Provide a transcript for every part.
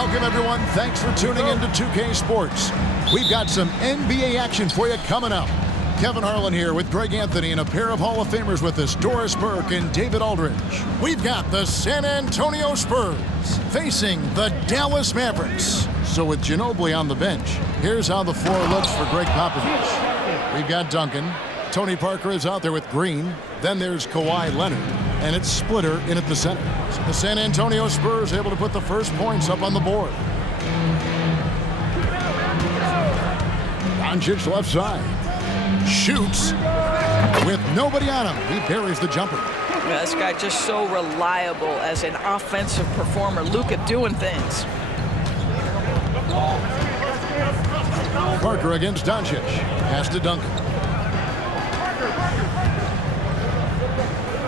Welcome, everyone. Thanks for tuning in to 2K Sports. We've got some NBA action for you coming up. Kevin Harlan here with Greg Anthony and a pair of Hall of Famers with us, Doris Burke and David Aldridge. We've got the San Antonio Spurs facing the Dallas Mavericks. So with Ginobili on the bench, here's how the floor looks for Greg Popovich. We've got Duncan. Tony Parker is out there with Green. Then there's Kawhi Leonard. And it's Splitter in at the center. So the San Antonio Spurs able to put the first points up on the board. Doncic left side. Shoots with nobody on him. He buries the jumper. Yeah, this guy just so reliable as an offensive performer. Luka doing things. Parker against Doncic. Pass to Duncan.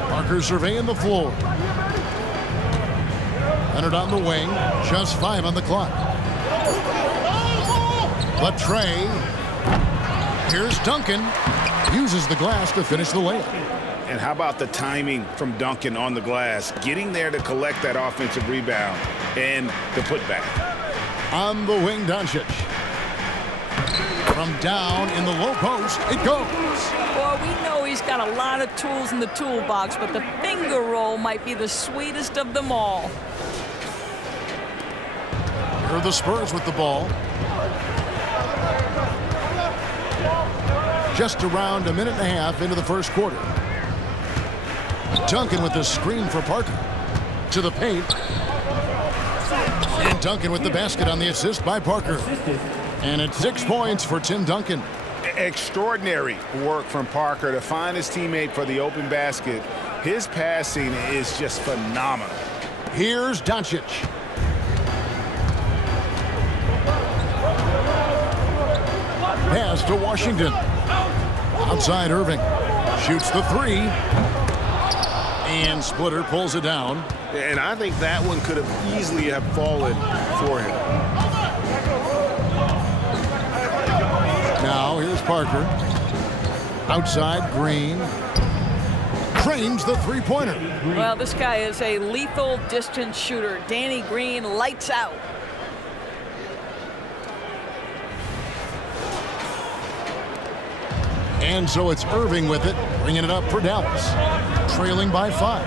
Parker surveying the floor. Leonard on the wing. Just 5 on the clock. Latrey. Here's Duncan. Uses the glass to finish the layup. And how about the timing from Duncan on the glass? Getting there to collect that offensive rebound and the putback. On the wing, Doncic. From down in the low post, it goes. Well, we know he's got a lot of tools in the toolbox, but the finger roll might be the sweetest of them all. Here are the Spurs with the ball. Just around a minute and a half into the first quarter. Duncan with the screen for Parker. To the paint. And Duncan with the basket on the assist by Parker. And it's 6 points for Tim Duncan. Extraordinary work from Parker to find his teammate for the open basket. His passing is just phenomenal. Here's Doncic. Pass to Washington. Outside Irving. Shoots the 3. And Splitter pulls it down. And I think that one could have easily have fallen for him. Now here's Parker. Outside Green. Trains the three-pointer. Well, this guy is a lethal distance shooter. Danny Green, lights out. And so it's Irving with it, bringing it up for Dallas. Trailing by 5.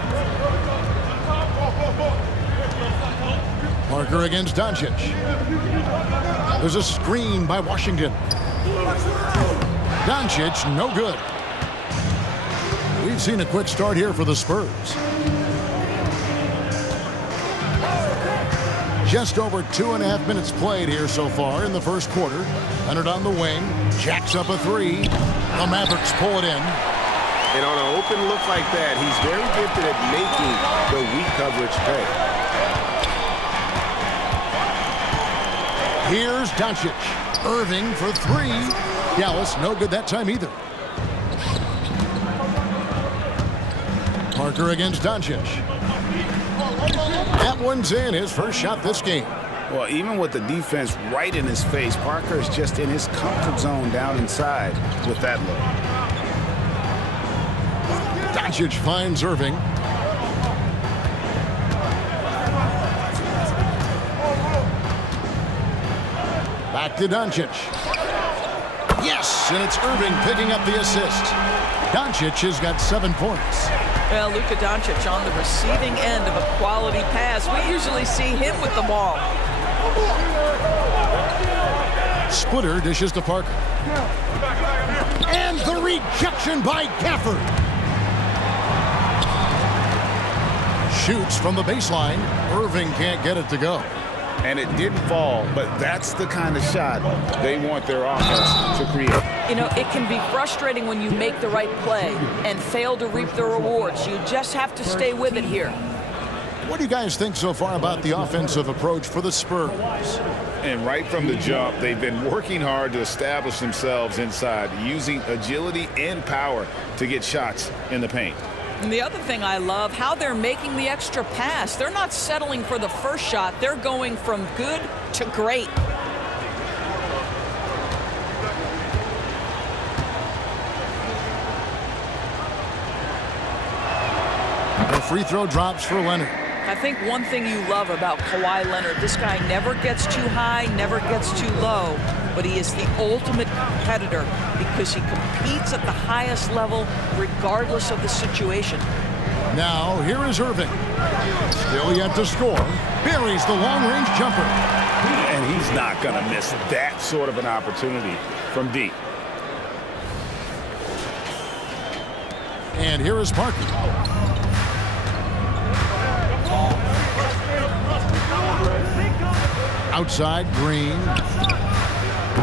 Parker against Doncic. There's a screen by Washington. Doncic, no good. We've seen a quick start here for the Spurs. Just over 2.5 minutes played here so far in the first quarter. Leonard on the wing, jacks up a 3. The Mavericks pull it in. And on an open look like that, he's very gifted at making the weak coverage pay. Here's Doncic. Irving for 3. Dallas, no good that time either. Parker against Doncic. That one's in, his first shot this game. Well, even with the defense right in his face, Parker is just in his comfort zone down inside with that look. Doncic finds Irving. Back to Doncic. Yes, and it's Irving picking up the assist. Doncic has got 7 points. Well, Luka Doncic on the receiving end of a quality pass. We usually see him with the ball. Splitter dishes to Parker. And the rejection by Gafford. Shoots from the baseline. Irving can't get it to go. And it didn't fall, but that's the kind of shot they want their offense to create. You know, it can be frustrating when you make the right play and fail to reap the rewards. You just have to stay with it here. What do you guys think so far about the offensive approach for the Spurs? And right from the jump, they've been working hard to establish themselves inside, using agility and power to get shots in the paint. And the other thing I love, how they're making the extra pass. They're not settling for the first shot. They're going from good to great. The free throw drops for Leonard. I think one thing you love about Kawhi Leonard, this guy never gets too high, never gets too low, but he is the ultimate competitor because he competes at the highest level regardless of the situation. Now, here is Irving. Still yet to score. Buries the long-range jumper. And he's not going to miss that sort of an opportunity from deep. And here is Parker. Outside, Green.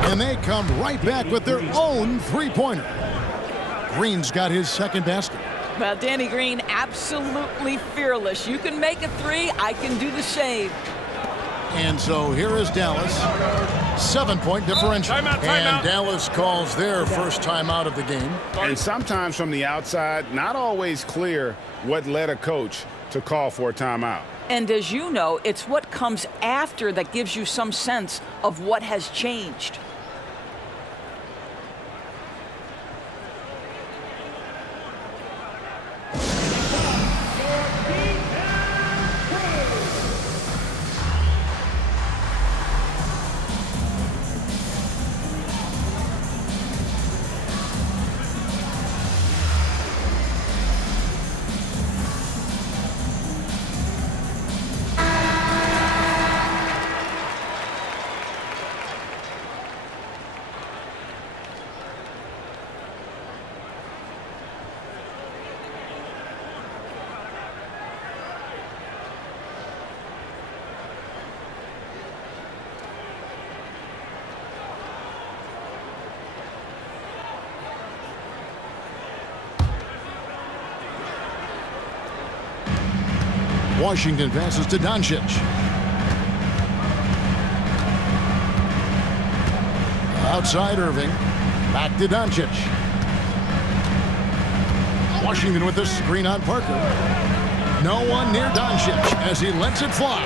And they come right back with their own three-pointer. Green's got his second basket. Well, Danny Green, absolutely fearless. You can make a three, I can do the same. And so here is Dallas. 7-point differential. Timeout. And Dallas calls their first timeout of the game. And sometimes from the outside, not always clear what led a coach to call for a timeout. And as you know, it's what comes after that gives you some sense of what has changed. Washington passes to Doncic. Outside Irving. Back to Doncic. Washington with the screen on Parker. No one near Doncic as he lets it fly.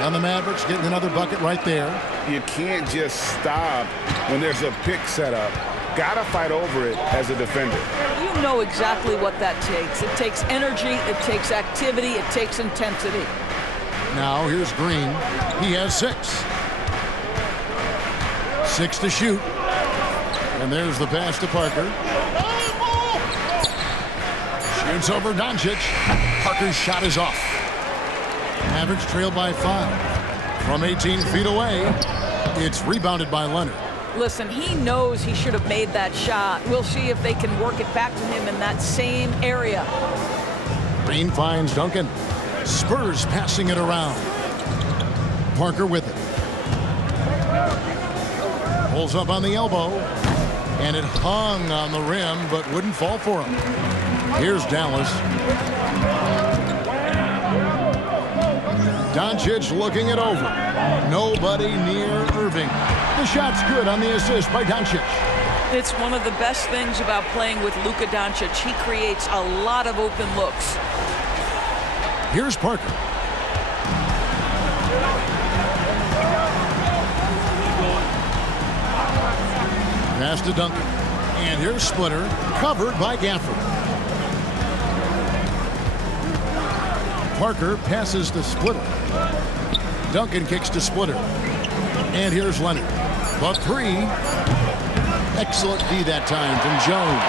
And the Mavericks getting another bucket right there. You can't just stop when there's a pick set up. Gotta fight over it as a defender. You know exactly what that takes. It takes energy, it takes activity, it takes intensity. Now here's Green. He has 6. 6 to shoot. And there's the pass to Parker. Shoots over Doncic. Parker's shot is off. Mavericks trail by 5. From 18 feet away, it's rebounded by Leonard. Listen, he knows he should have made that shot. We'll see if they can work it back to him in that same area. Green finds Duncan. Spurs passing it around. Parker with it. Pulls up on the elbow. And it hung on the rim, but wouldn't fall for him. Here's Dallas. Doncic looking it over. Nobody near Irving. The shot's good on the assist by Doncic. It's one of the best things about playing with Luka Doncic. He creates a lot of open looks. Here's Parker. Pass to Duncan. And here's Splitter, covered by Gafford. Parker passes to Splitter. Duncan kicks to Splitter. And here's Leonard. The 3. Excellent D that time from Jones.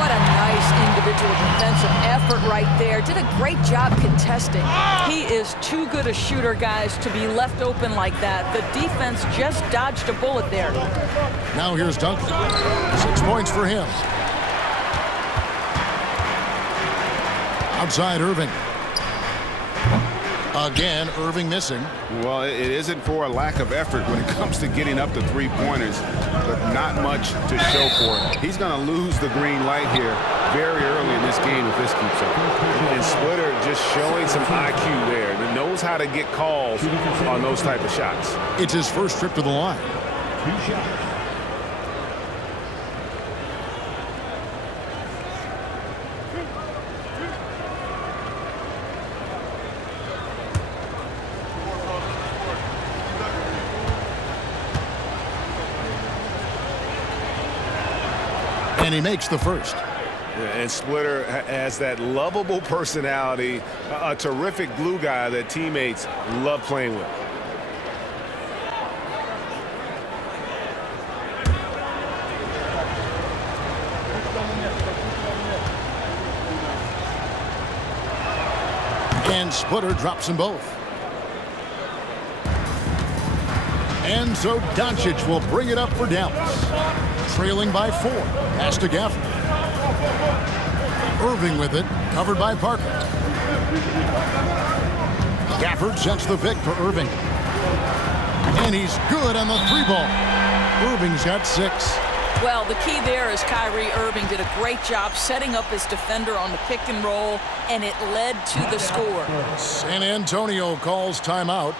What a nice individual defensive effort right there. Did a great job contesting. He is too good a shooter, guys, to be left open like that. The defense just dodged a bullet there. Now here's Duncan. 6 points for him. Outside Irving. Again, Irving missing. Well, it isn't for a lack of effort when it comes to getting up to three-pointers, but not much to show for it. He's going to lose the green light here very early in this game if this keeps up. And Splitter just showing some IQ there. He knows how to get calls on those type of shots. It's his first trip to the line. 2 shots. And he makes the first. And Splitter has that lovable personality, a terrific glue guy that teammates love playing with. And Splitter drops them both. And so Doncic will bring it up for Dallas. Trailing by 4. Pass to Gafford. Irving with it. Covered by Parker. Gafford sets the pick for Irving. And he's good on the 3-ball. Irving's got 6. Well, the key there is Kyrie Irving did a great job setting up his defender on the pick and roll, and it led to the score. San Antonio calls timeout.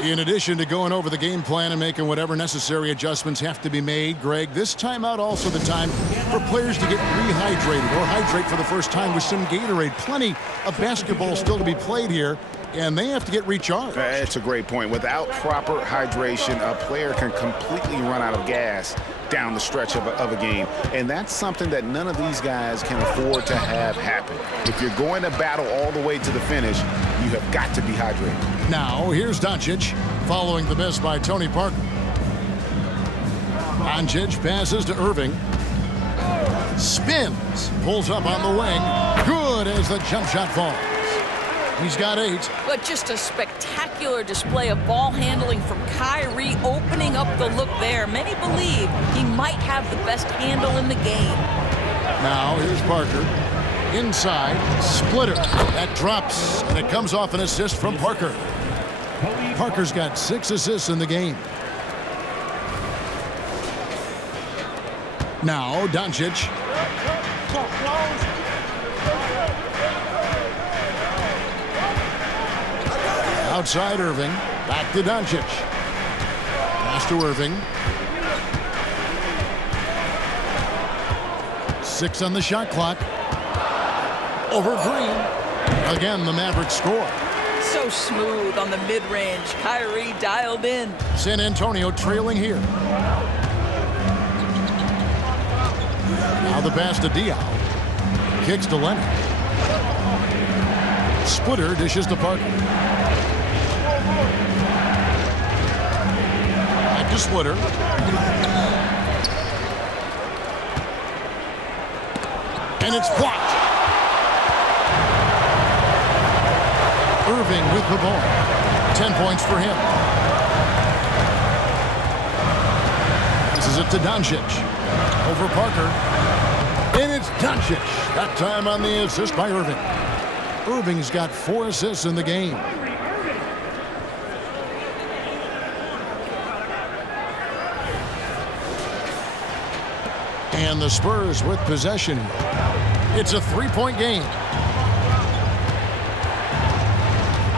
In addition to going over the game plan and making whatever necessary adjustments have to be made, Greg, this timeout also the time for players to get rehydrated or hydrate for the first time with some Gatorade. Plenty of basketball still to be played here, and they have to get recharged. That's a great point. Without proper hydration, a player can completely run out of gas down the stretch of a game. And that's something that none of these guys can afford to have happen. If you're going to battle all the way to the finish, you have got to be hydrated. Now, here's Doncic, following the miss by Tony Parker. Doncic passes to Irving. Spins, pulls up on the wing. Good as the jump shot falls. He's got 8. But just a spectacular display of ball handling from Kyrie, opening up the look there. Many believe he might have the best handle in the game. Now, here's Parker. Inside, Splitter. That drops, and it comes off an assist from Parker. Parker's got 6 assists in the game. Now, Doncic. Outside Irving. Back to Doncic. Pass to Irving. 6 on the shot clock. Over Green. Again, the Mavericks score. So smooth on the mid-range. Kyrie dialed in. San Antonio trailing here. Now the pass to Diaw. Kicks to Leonard. Splitter dishes to Parker. Back to Splitter. And it's blocked. Irving with the ball. 10 points for him. This is it to Doncic. Over Parker. And it's Doncic. That time on the assist by Irving. Irving's got 4 assists in the game. And the Spurs with possession. It's a 3-point game.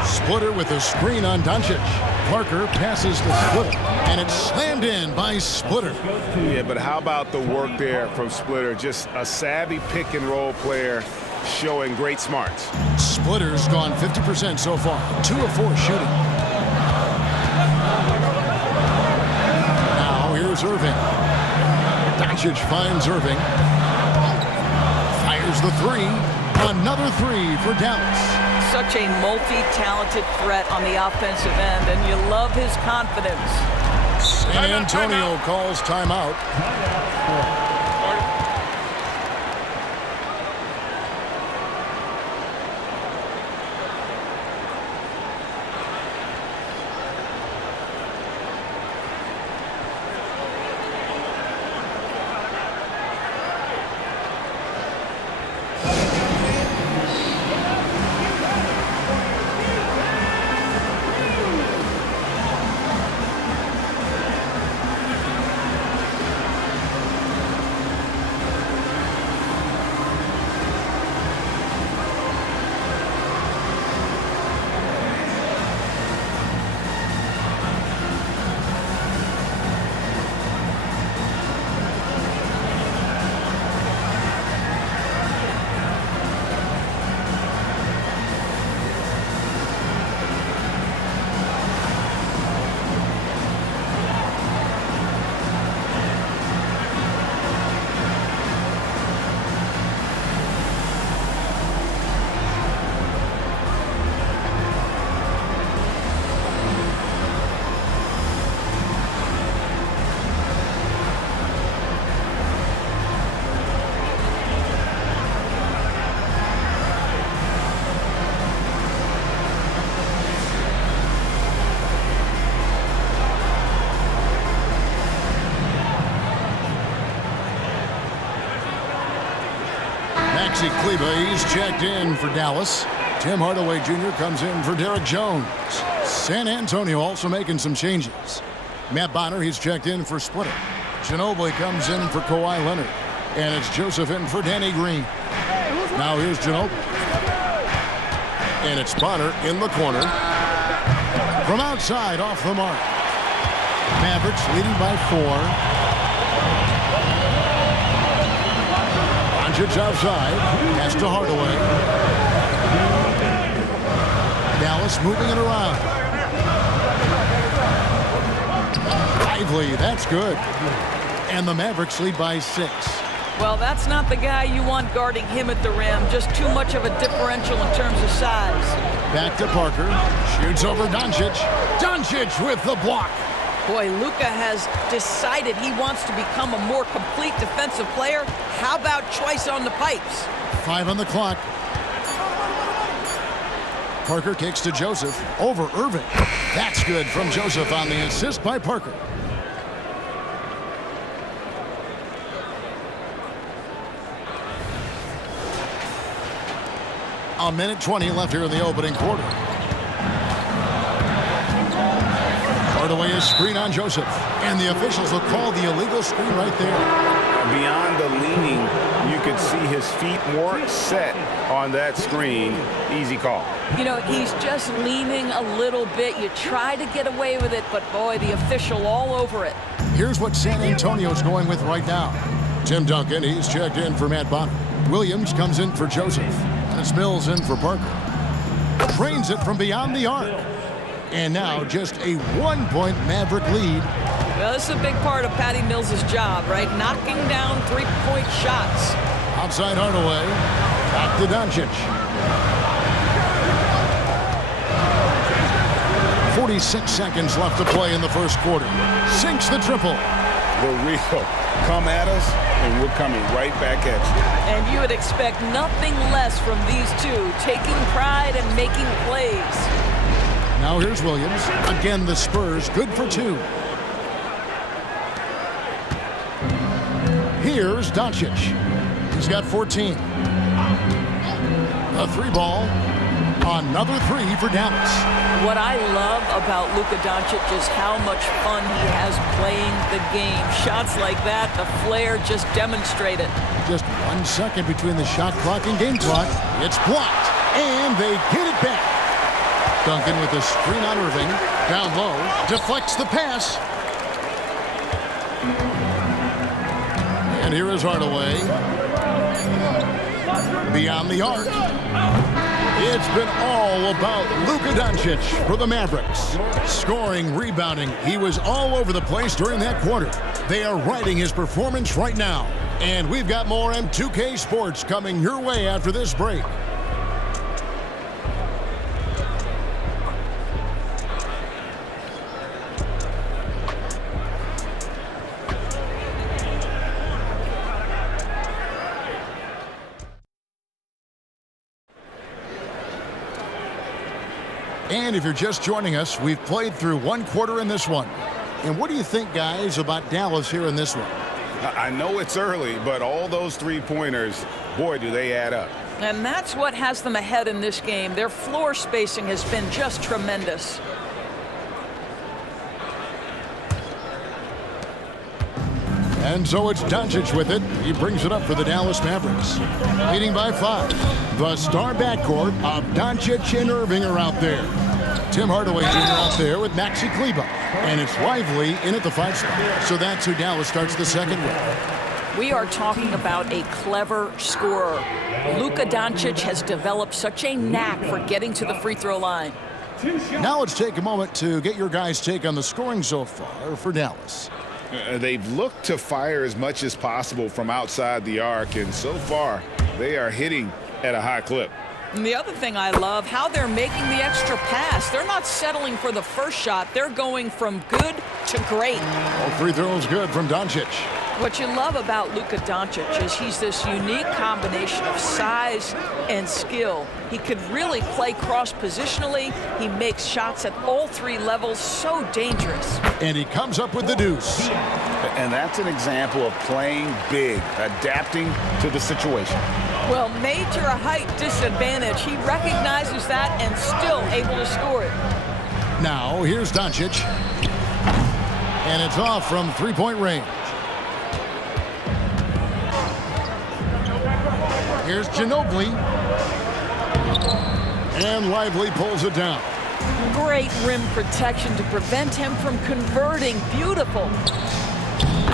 Splitter with a screen on Doncic. Parker passes to Splitter, and it's slammed in by Splitter. Yeah, but how about the work there from Splitter? Just a savvy pick and roll player showing great smarts. Splitter's gone 50% so far. 2 of 4 shooting. Now here's Irving. Doncic finds Irving. Fires the 3. Another 3 for Dallas. Such a multi-talented threat on the offensive end, and you love his confidence. San Antonio calls timeout. Maxi Kleba, he's checked in for Dallas. Tim Hardaway Jr. comes in for Derek Jones. San Antonio also making some changes. Matt Bonner, he's checked in for Splitter. Ginobili comes in for Kawhi Leonard. And it's Joseph in for Danny Green. Now here's Ginobili. And it's Bonner in the corner. From outside, off the mark. Mavericks leading by 4. Doncic outside. Pass to Hardaway. Dallas moving it around. Lively, that's good. And the Mavericks lead by 6. Well, that's not the guy you want guarding him at the rim. Just too much of a differential in terms of size. Back to Parker. Shoots over Doncic. Doncic with the block. Boy, Luka has decided he wants to become a more complete defensive player. How about choice on the pipes? 5 on the clock. Parker kicks to Joseph over Irving. That's good from Joseph on the assist by Parker. A minute 20 left here in the opening quarter. Hardaway is screen on Joseph. And the officials will call the illegal screen right there. Beyond the leaning, you could see his feet more set on that screen. Easy call. You know, he's just leaning a little bit. You try to get away with it, but boy, the official all over it. Here's what San Antonio's going with right now. Tim Duncan, he's checked in for Matt Bonner. Williams comes in for Joseph. And it's Mills in for Parker. Trains it from beyond the arc. And now just a 1-point Maverick lead. Well, this is a big part of Patty Mills' job, right? Knocking down three-point shots. Outside Hardaway. Back to Doncic. 46 seconds left to play in the first quarter. Sinks the triple. The real. Come at us, and we're coming right back at you. And you would expect nothing less from these two, taking pride and making plays. Now here's Williams. Again, the Spurs good for 2. Here's Doncic. He's got 14. A 3-ball. Another 3 for Dallas. What I love about Luka Doncic is how much fun he has playing the game. Shots like that, the flair just demonstrate it. Just 1 second between the shot clock and game clock. It's blocked, and they get it back. Duncan with a screen on Irving. Down low, deflects the pass. And here is Hardaway. Beyond the arc. It's been all about Luka Doncic for the Mavericks. Scoring, rebounding, he was all over the place during that quarter. They are riding his performance right now. And we've got more M2K Sports coming your way after this break. And if you're just joining us, we've played through 1 quarter in this one. And what do you think, guys, about Dallas here in this one? I know it's early, but all those 3-pointers, boy, do they add up. And that's what has them ahead in this game. Their floor spacing has been just tremendous. And so it's Doncic with it. He brings it up for the Dallas Mavericks. Leading by 5. The star backcourt of Doncic and Irving are out there. Tim Hardaway Jr. out there with Maxi Kleba. And it's Lively in at the 5 spot. So that's who Dallas starts the second with. We are talking about a clever scorer. Luka Doncic has developed such a knack for getting to the free throw line. Now let's take a moment to get your guys' take on the scoring so far for Dallas. They've looked to fire as much as possible from outside the arc, and so far they are hitting at a high clip. And the other thing I love, how they're making the extra pass. They're not settling for the first shot. They're going from good to great. All free throws good from Doncic. What you love about Luka Doncic is he's this unique combination of size and skill. He could really play cross-positionally. He makes shots at all 3 levels, so dangerous. And he comes up with the deuce. And that's an example of playing big, adapting to the situation. Well, major height disadvantage. He recognizes that and still able to score it. Now, here's Doncic. And it's off from three-point range. Here's Ginobili. And Lively pulls it down. Great rim protection to prevent him from converting. Beautiful.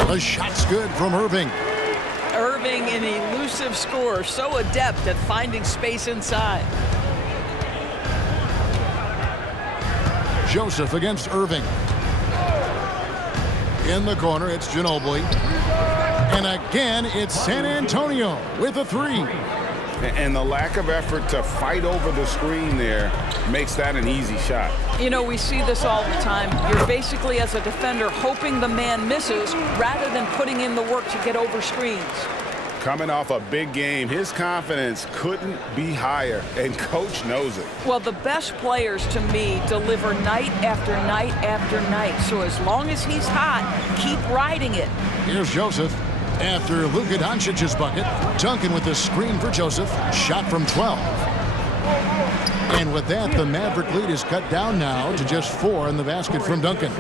The shot's good from Irving. Irving, an elusive scorer, so adept at finding space inside. Joseph against Irving. In the corner, it's Ginobili. And again, it's San Antonio with a three. And the lack of effort to fight over the screen there makes that an easy shot. You know, we see this all the time. You're basically, as a defender, hoping the man misses rather than putting in the work to get over screens. Coming off a big game, his confidence couldn't be higher, and coach knows it. Well, the best players, to me, deliver night after night after night. So as long as he's hot, keep riding it. Here's Joseph. After Luka Doncic's bucket, Duncan with the screen for Joseph. Shot from 12. And with that, the Maverick lead is cut down now to just 4 in the basket from Duncan.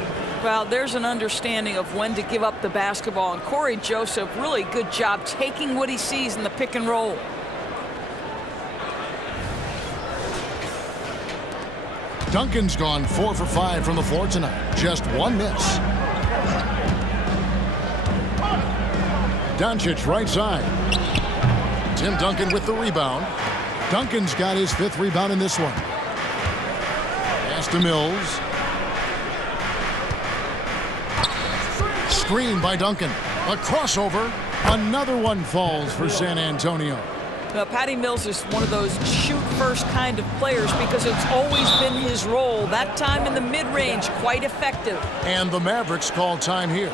Well, there's an understanding of when to give up the basketball. And Corey Joseph, really good job taking what he sees in the pick and roll. Duncan's gone 4 for 5 from the floor tonight. Just one miss. Doncic right side. Tim Duncan with the rebound. Duncan's got his 5th rebound in this one. Pass to Mills. Screen by Duncan. A crossover. Another one falls for San Antonio. Well, Patty Mills is one of those shoot-first kind of players because it's always been his role. That time in the mid-range, quite effective. And the Mavericks call time here.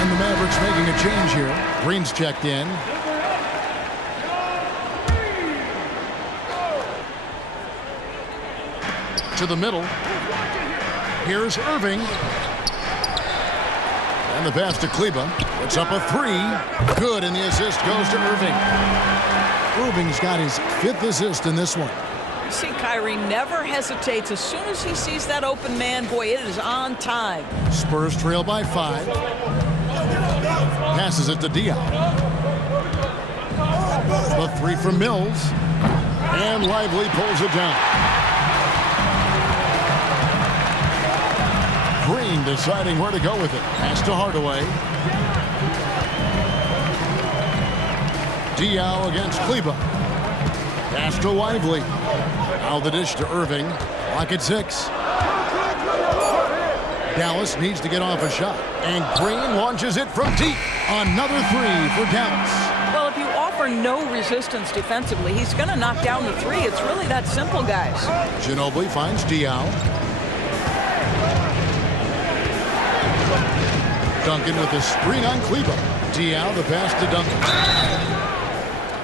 And the Mavericks making a change here. Green's checked in. To the middle. Here's Irving. And the pass to Kleber. Puts up a 3. Good, and the assist goes to Irving. Irving's got his 5th assist in this one. You see, Kyrie never hesitates. As soon as he sees that open man, boy, it is on time. Spurs trail by 5. Passes it to Diop. The 3 from Mills. And Lively pulls it down. Green deciding where to go with it. Pass to Hardaway. Diop against Kleber. Pass to Lively. Now the dish to Irving. Clock at 6. Dallas needs to get off a shot. And Green launches it from deep. Another 3 for Dallas. Well, if you offer no resistance defensively, he's going to knock down the 3. It's really that simple, guys. Ginobili finds Diop. Duncan with the screen on Kleber. Diop the pass to Duncan.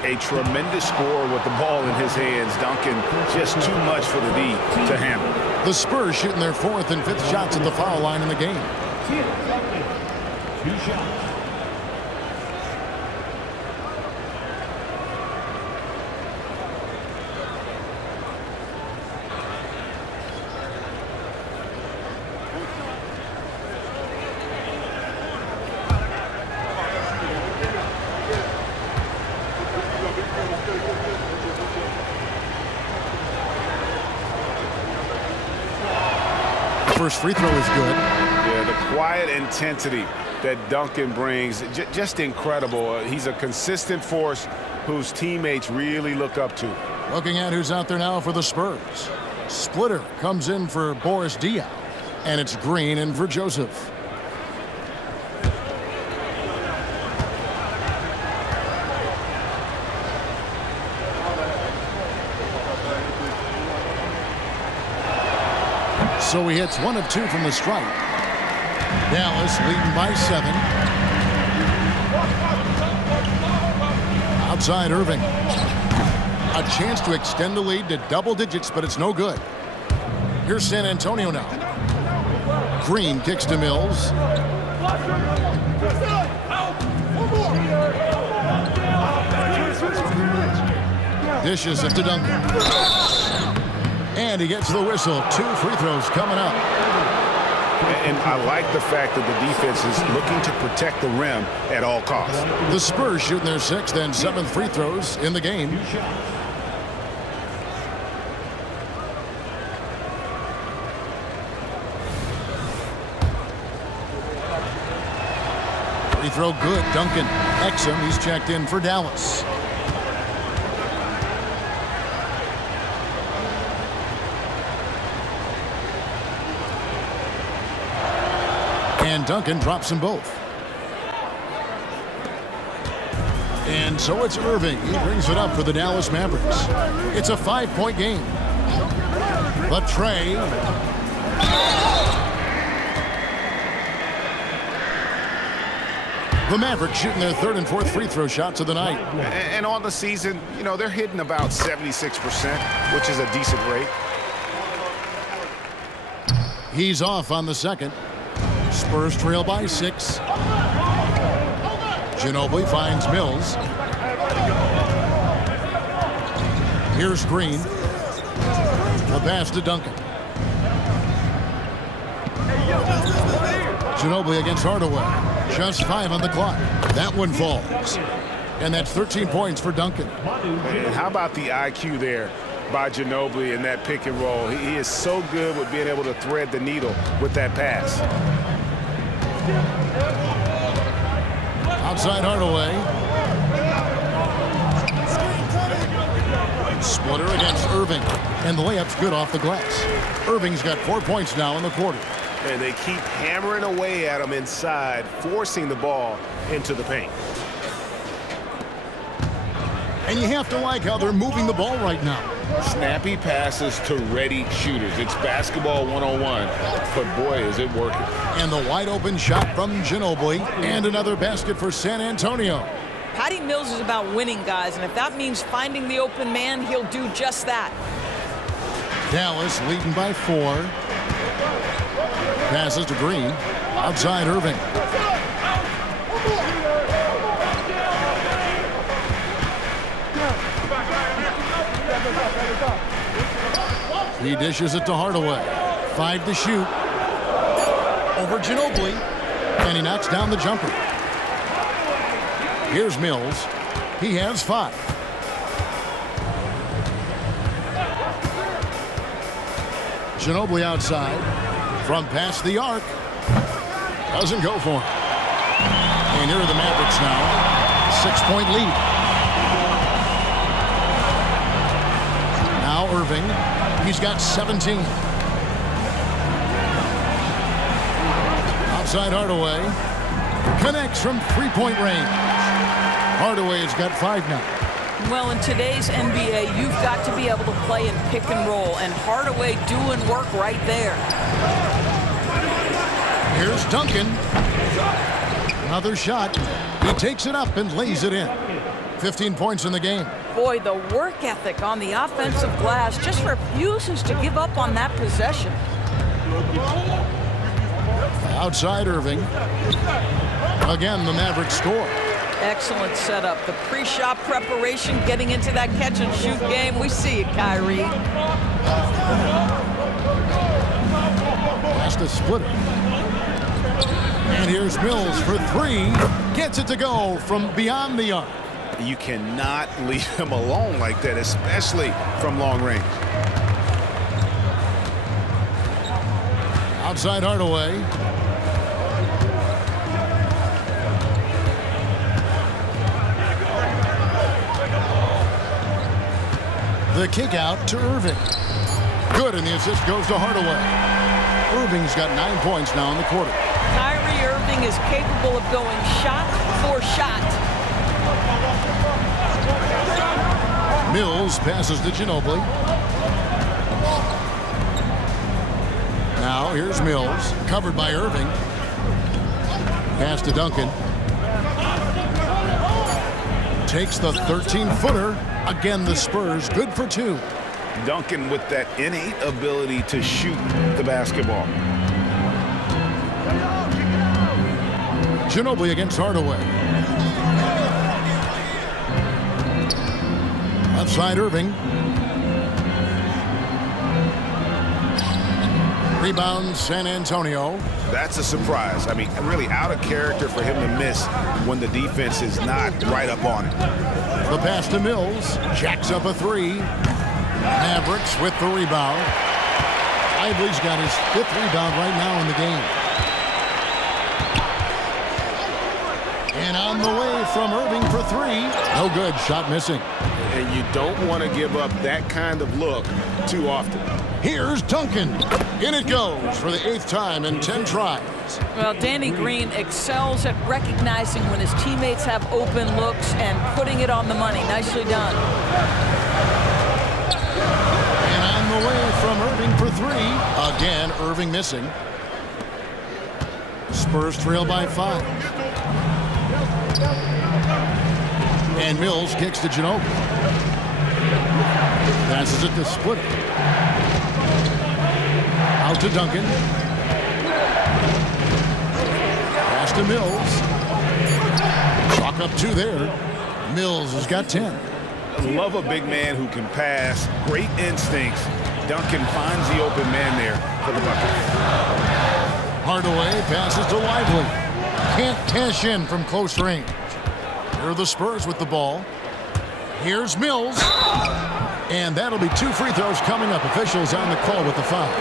A tremendous score with the ball in his hands. Duncan, just too much for the D to handle. The Spurs shooting their 4th and 5th shots at the foul line in the game. 2 shots. For first free throw is good. Yeah, the quiet intensity that Duncan brings, just incredible. He's a consistent force whose teammates really look up to. Looking at who's out there now for the Spurs. Splitter comes in for Boris Diaw, and it's Green in for Joseph. So he hits 1 of 2 from the stripe. Dallas leading by 7. Outside Irving. A chance to extend the lead to double digits, but it's no good. Here's San Antonio now. Green kicks to Mills. Dishes it to Duncan. And he gets the whistle. 2 free throws coming up. And I like the fact that the defense is looking to protect the rim at all costs. The Spurs shooting their 6th and 7th free throws in the game. Free throw good. Duncan. Exum, he's checked in for Dallas. And Duncan drops them both. And so it's Irving. He brings it up for the Dallas Mavericks. It's a 5-point game. But Trey. The Mavericks shooting their 3rd and 4th free throw shots of the night. And on the season, you know, they're hitting about 76%, which is a decent rate. He's off on the 2nd. Spurs trail by 6. Ginobili finds Mills. Here's Green. The pass to Duncan. Ginobili against Hardaway. Just 5 on the clock. That one falls. And that's 13 points for Duncan. And how about the IQ there by Ginobili in that pick and roll? He is so good with being able to thread the needle with that pass. Outside Hardaway. Splitter against Irving. And the layup's good off the glass. Irving's got 4 points now in the quarter. And they keep hammering away at him inside, forcing the ball into the paint. And you have to like how they're moving the ball right now. Snappy passes to ready shooters. It's basketball 101, but boy, is it working. And the wide open shot from Ginobili, and another basket for San Antonio. Patty Mills is about winning, guys, and if that means finding the open man, he'll do just that. Dallas leading by 4. Passes to Green. Outside Irving. He dishes it to Hardaway. 5 to shoot. Over Ginobili. And he knocks down the jumper. Here's Mills. He has 5. Ginobili outside. From past the arc. Doesn't go for him. And here are the Mavericks now. 6-point lead. Now Irving. He's got 17. Outside Hardaway. Connects from 3-point range. Hardaway's got 5 now. Well, in today's NBA, you've got to be able to play in pick and roll, and Hardaway doing work right there. Here's Duncan. Another shot. He takes it up and lays it in. 15 points in the game. Boy, the work ethic on the offensive glass just refuses to give up on that possession. Outside Irving. Again, the Mavericks score. Excellent setup. The pre-shot preparation, getting into that catch-and-shoot game. We see it, Kyrie. Pass to Splitter. And here's Mills for 3. Gets it to go from beyond the arc. You cannot leave him alone like that, especially from long range. Outside Hardaway. The kick out to Irving. Good, and the assist goes to Hardaway. Irving's got 9 points now in the quarter. Kyrie Irving is capable of going shot for shot. Mills passes to Ginobili. Now here's Mills, covered by Irving. Pass to Duncan. Takes the 13-footer. Again, the Spurs good for 2. Duncan with that innate ability to shoot the basketball. Ginobili against Hardaway. Left side Irving. Rebound San Antonio. That's a surprise. I mean, really out of character for him to miss when the defense is not right up on it. The pass to Mills. Jacks up a 3. Mavericks with the rebound. Ively's got his 5th rebound right now in the game. And on the way from Irving for 3. No good. Shot missing. And you don't want to give up that kind of look too often. Here's Duncan. In it goes for the 8th time in 10 tries. Well, Danny Green excels at recognizing when his teammates have open looks and putting it on the money. Nicely done. And on the way from Irving for 3. Again, Irving missing. Spurs trail by 5. And Mills kicks to Ginobili. Passes it to Split. Out to Duncan. Pass to Mills. Chalk up 2 there. Mills has got 10. Love a big man who can pass. Great instincts. Duncan finds the open man there for the bucket. Hardaway passes to Lively. Can't cash in from close range. Here are the Spurs with the ball. Here's Mills. And that'll be 2 free throws coming up. Officials on the call with the foul.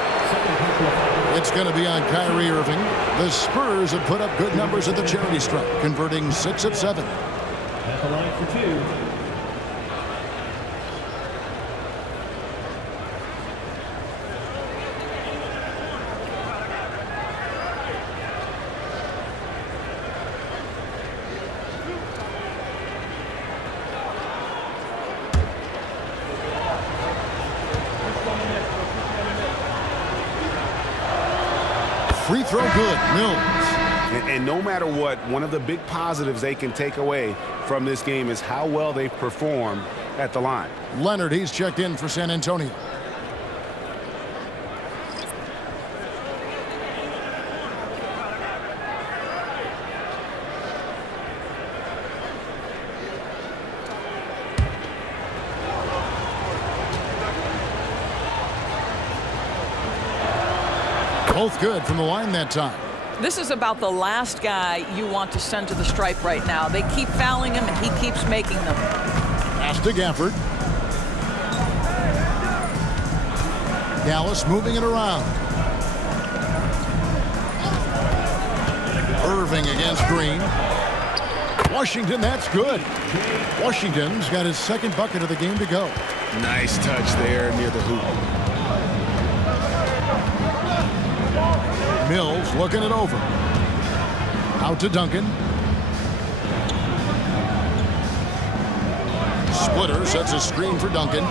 It's going to be on Kyrie Irving. The Spurs have put up good numbers at the charity stripe, converting 6 of 7. At the line for 2. Free throw good. Mills. And no matter what, one of the big positives they can take away from this game is how well they've performed at the line. Leonard, he's checked in for San Antonio. Both good from the line that time. This is about the last guy you want to send to the stripe right now. They keep fouling him, and he keeps making them. Pass to Gafford. Dallas moving it around. Irving against Green. Washington, that's good. Washington's got his 2nd bucket of the game to go. Nice touch there near the hoop. Mills looking it over. Out to Duncan. Splitter sets a screen for Duncan.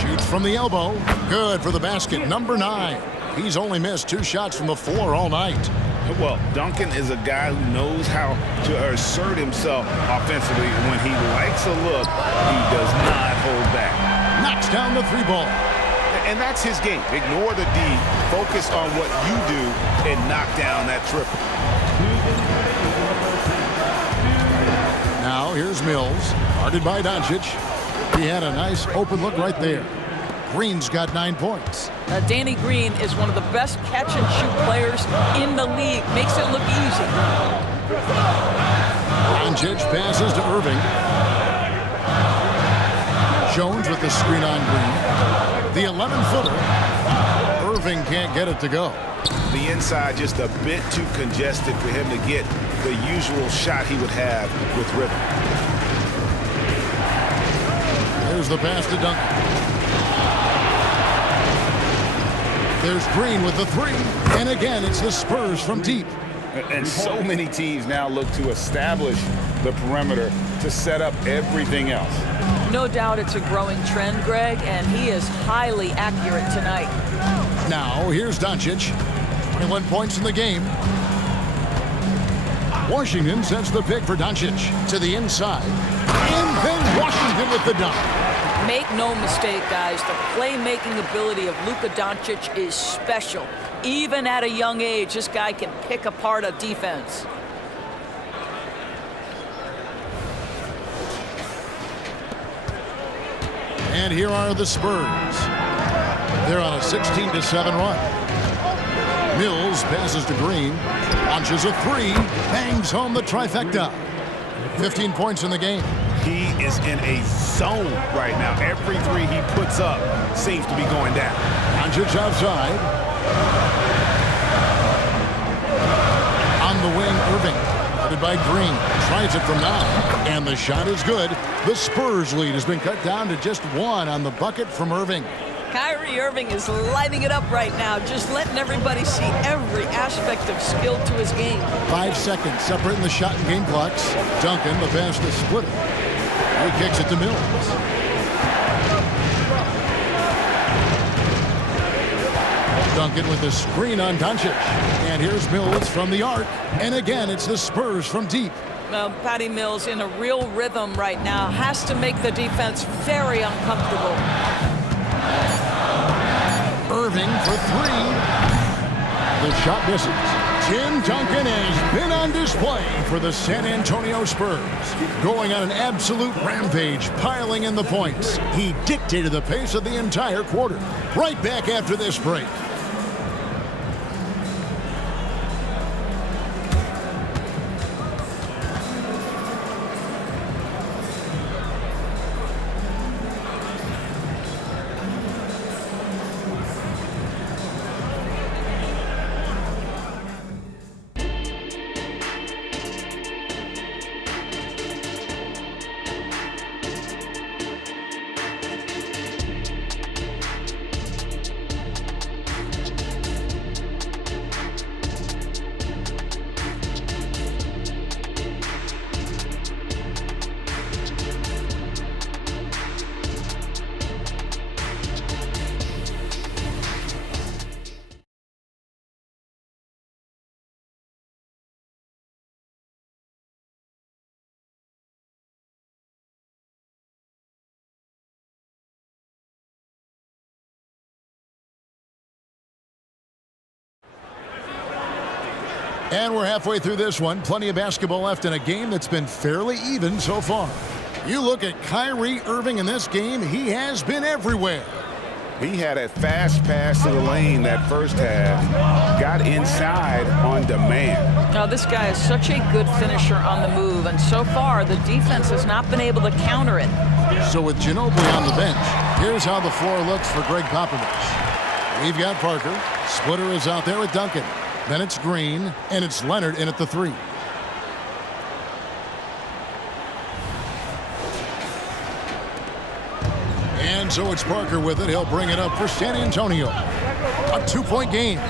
Shoots from the elbow. Good for the basket. Number 9. He's only missed 2 shots from the floor all night. Well, Duncan is a guy who knows how to assert himself offensively. When he likes a look, he does not hold back. Knocks down the 3 ball. And that's his game. Ignore the D. Focus on what you do and knock down that triple. Now here's Mills. Guarded by Doncic. He had a nice open look right there. Green's got 9 points. Danny Green is one of the best catch-and-shoot players in the league. Makes it look easy. Doncic passes to Irving. Jones with the screen on Green. The 11-footer. Irving can't get it to go. The inside just a bit too congested for him to get the usual shot he would have with rhythm. There's the pass to Duncan. There's Green with the three. And again, it's the Spurs from deep. And so many teams now look to establish the perimeter to set up everything else. No doubt it's a growing trend, Greg, and he is highly accurate tonight. Now, here's Doncic. 21 points in the game. Washington sets the pick for Doncic to the inside. And then Washington with the dunk. Make no mistake, guys, the playmaking ability of Luka Doncic is special. Even at a young age, this guy can pick apart a defense. And here are the Spurs. They're on a 16-7 run. Mills passes to Green. Launches a three. Bangs home the trifecta. 15 points in the game. He is in a zone right now. Every three he puts up seems to be going down. Doncic outside. On the wing, Irving. Headed by Green. Tries it from now. And the shot is good. The Spurs lead has been cut down to just one on the bucket from Irving. Kyrie Irving is lighting it up right now, just letting everybody see every aspect of skill to his game. 5 seconds separating the shot and game clocks. Duncan, the pass to Splitter. He kicks it to Mills. Duncan with the screen on Doncic. And here's Mills from the arc. And again, it's the Spurs from deep. Well, Patty Mills in a real rhythm right now has to make the defense very uncomfortable. Irving for three. The shot misses. Tim Duncan has been on display for the San Antonio Spurs. Going on an absolute rampage, piling in the points. He dictated the pace of the entire quarter. Right back after this break. And we're halfway through this one. Plenty of basketball left in a game that's been fairly even so far. You look at Kyrie Irving in this game, he has been everywhere. He had a fast pass to the lane that first half. Got inside on demand. Now, this guy is such a good finisher on the move, and so far the defense has not been able to counter it. So with Ginobili on the bench, here's how the floor looks for Greg Popovich. We've got Parker. Splitter is out there with Duncan. Then it's Green, and it's Leonard in at the three. And so it's Parker with it. He'll bring it up for San Antonio. A two-point game.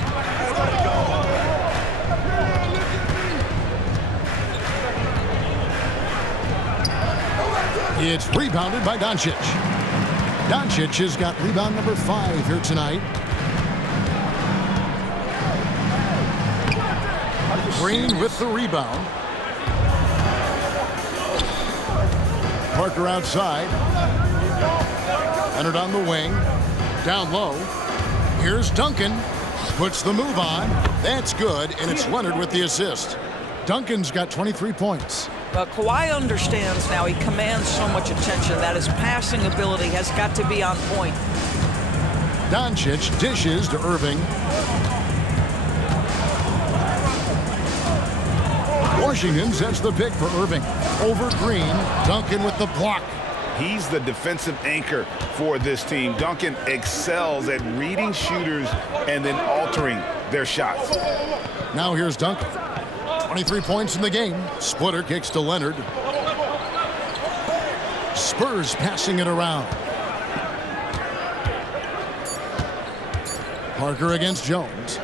It's rebounded by Doncic. Doncic has got rebound number 5 here tonight. Green with the rebound. Parker outside. Leonard on the wing. Down low. Here's Duncan. Puts the move on. That's good, and it's Leonard with the assist. Duncan's got 23 points. But Kawhi understands now he commands so much attention that his passing ability has got to be on point. Doncic dishes to Irving. Washington sets the pick for Irving. Over Green. Duncan with the block. He's the defensive anchor for this team. Duncan excels at reading shooters and then altering their shots. Now here's Duncan. 23 points in the game. Splitter kicks to Leonard. Spurs passing it around. Parker against Jones.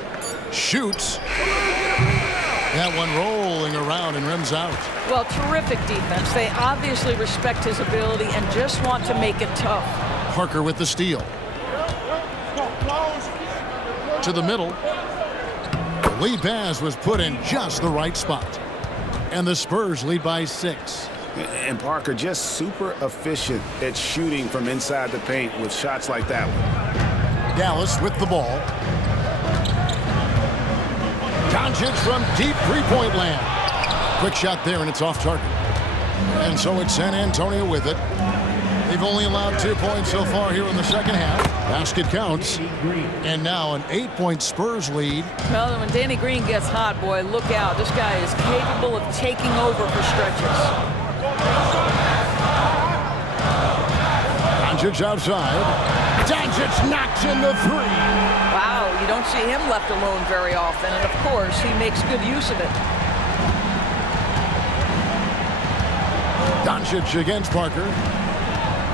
Shoots. That one rolling around and rims out. Well, terrific defense. They obviously respect his ability and just want to make it tough. Parker with the steal. To the middle. The lead pass was put in just the right spot. And the Spurs lead by 6. And Parker just super efficient at shooting from inside the paint with shots like that one. Dallas with the ball. Doncic from deep three-point land. Quick shot there, and it's off target. And so it's San Antonio with it. They've only allowed 2 points so far here in the second half. Basket counts. And now an 8-point Spurs lead. Well, when Danny Green gets hot, boy, look out. This guy is capable of taking over for stretches. Doncic outside. Doncic knocks in the three. Wow, you don't see him left alone very often, and of course, he makes good use of it. Doncic against Parker.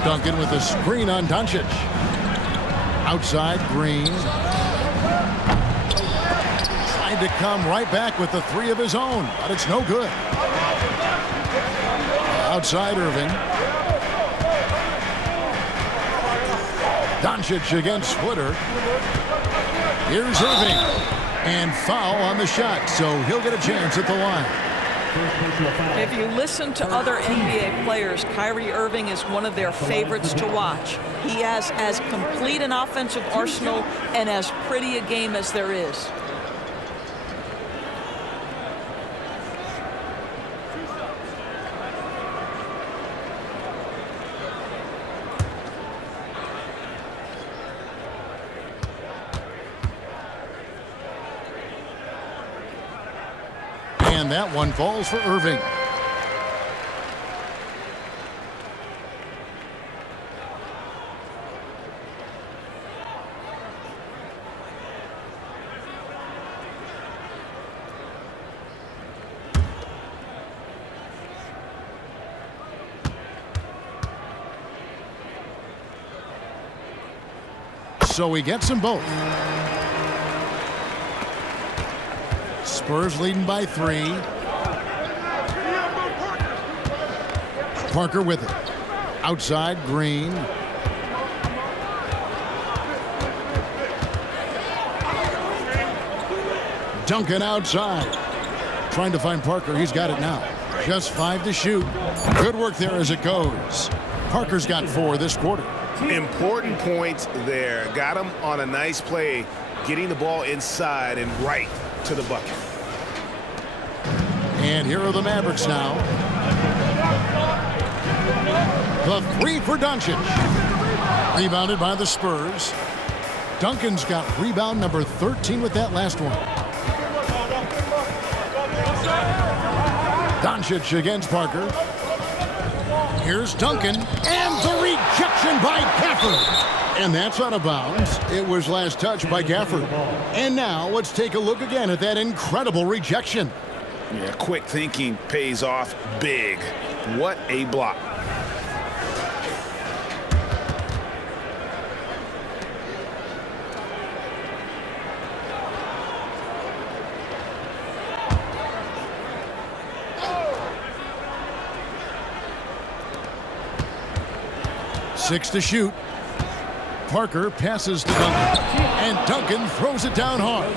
Duncan with a screen on Doncic. Outside, Green. Tried to come right back with the three of his own, but it's no good. Outside, Irving. Doncic against Splitter. Here's Irving. And foul on the shot, so he'll get a chance at the line. If you listen to other NBA players, Kyrie Irving is one of their favorites to watch. He has as complete an offensive arsenal and as pretty a game as there is. And that one falls for Irving. So he gets them both. Spurs leading by 3. Parker with it. Outside, Green. Duncan outside. Trying to find Parker. He's got it now. Just 5 to shoot. Good work there as it goes. Parker's got 4 this quarter. Important points there. Got him on a nice play, getting the ball inside and right to the bucket. And here are the Mavericks now. The 3 for Doncic. Rebounded by the Spurs. Duncan's got rebound number 13 with that last one. Doncic against Parker. Here's Duncan. And the rejection by Gafford. And that's out of bounds. It was last touched by Gafford. And now let's take a look again at that incredible rejection. Yeah, quick thinking pays off big. What a block. Six to shoot. Parker passes to Duncan. And Duncan throws it down hard.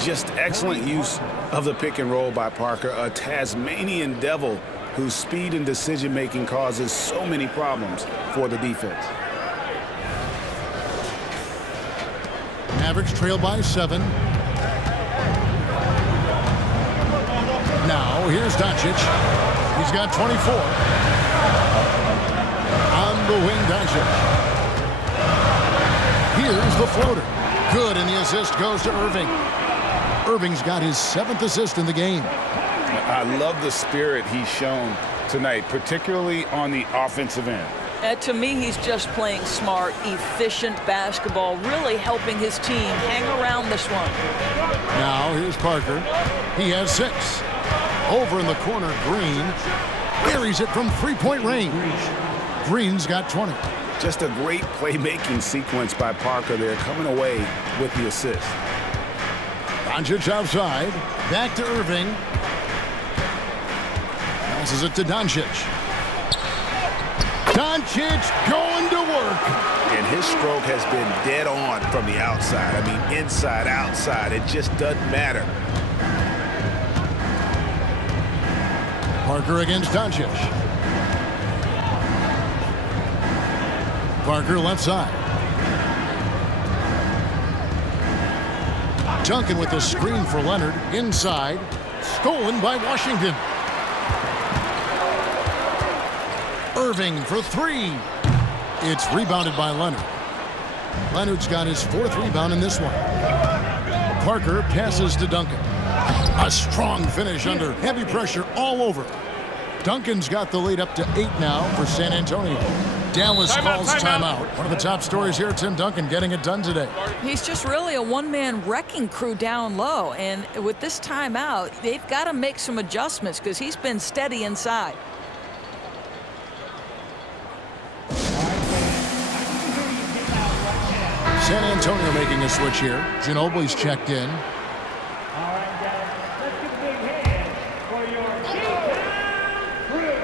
Just excellent use of the pick and roll by Parker, a Tasmanian devil whose speed and decision-making causes so many problems for the defense. Mavericks trail by 7. Now here's Doncic. He's got 24. On the wing, Doncic. Here's the floater. Good, and the assist goes to Irving. Irving's got his 7th assist in the game. I love the spirit he's shown tonight, particularly on the offensive end. To me, he's just playing smart, efficient basketball, really helping his team hang around this one. Now here's Parker. He has 6. Over in the corner, Green buries it from three-point range. Green's got 20. Just a great playmaking sequence by Parker there, coming away with the assist. Doncic outside. Back to Irving. Passes it to Doncic. Doncic going to work. And his stroke has been dead on from the outside. I mean, inside, outside. It just doesn't matter. Parker against Doncic. Parker left side. Duncan with the screen for Leonard. Inside. Stolen by Washington. Irving for 3. It's rebounded by Leonard. Leonard's got his 4th rebound in this one. Parker passes to Duncan. A strong finish under heavy pressure all over. Duncan's got the lead up to 8 now for San Antonio. Dallas calls timeout. One of the top stories here, Tim Duncan getting it done today. He's just really a one-man wrecking crew down low. And with this timeout, they've got to make some adjustments because he's been steady inside. San Antonio making a switch here. Ginobili's checked in. All right, guys, let's give a big hand for your crew.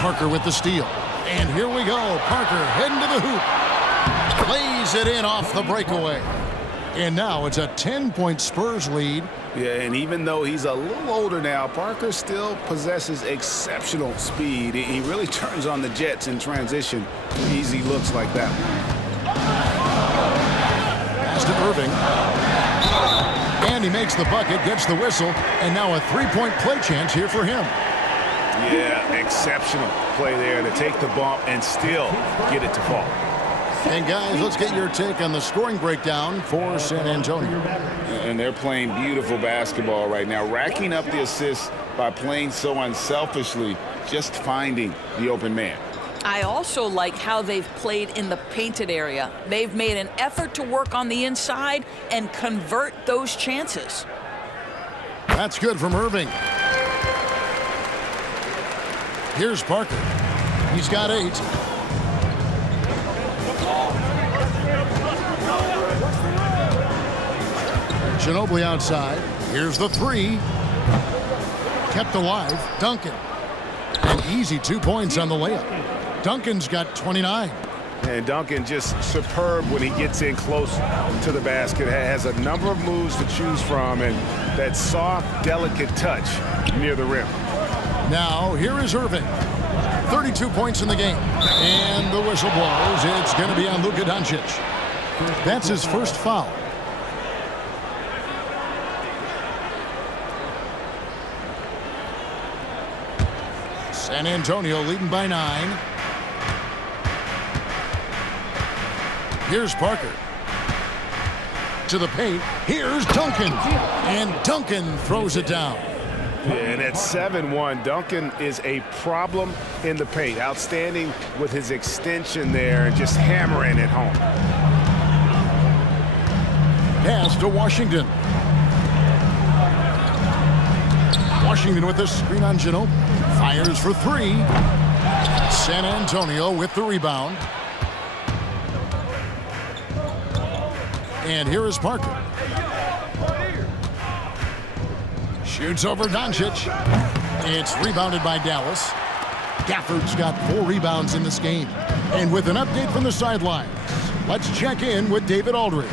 Parker with the steal. And here we go. Parker heading to the hoop. Lays it in off the breakaway. And now it's a 10-point Spurs lead. Yeah, and even though he's a little older now, Parker still possesses exceptional speed. He really turns on the jets in transition. Easy looks like that. Pass to Irving. And he makes the bucket, gets the whistle, and now a 3-point play chance here for him. Yeah, exceptional play there to take the bump and still get it to fall. And guys, let's get your take on the scoring breakdown for San Antonio. And they're playing beautiful basketball right now, racking up the assists by playing so unselfishly, just finding the open man. I also like how they've played in the painted area. They've made an effort to work on the inside and convert those chances. That's good from Irving. Here's Parker. He's got 8. Ginobili outside. Here's the 3. Kept alive. Duncan. An easy 2 points on the layup. Duncan's got 29. And Duncan just superb when he gets in close to the basket. Has a number of moves to choose from and that soft, delicate touch near the rim. Now, here is Irving. 32 points in the game. And the whistle blows. It's going to be on Luka Doncic. That's his first foul. San Antonio leading by 9. Here's Parker. To the paint. Here's Duncan. And Duncan throws it down. And at 7-1, Duncan is a problem in the paint. Outstanding with his extension there and just hammering it home. Pass to Washington. Washington with the screen on Ginobili. Fires for 3. San Antonio with the rebound. And here is Parker. Shoots over Doncic. It's rebounded by Dallas. Gafford's got 4 rebounds in this game. And with an update from the sidelines, let's check in with David Aldridge.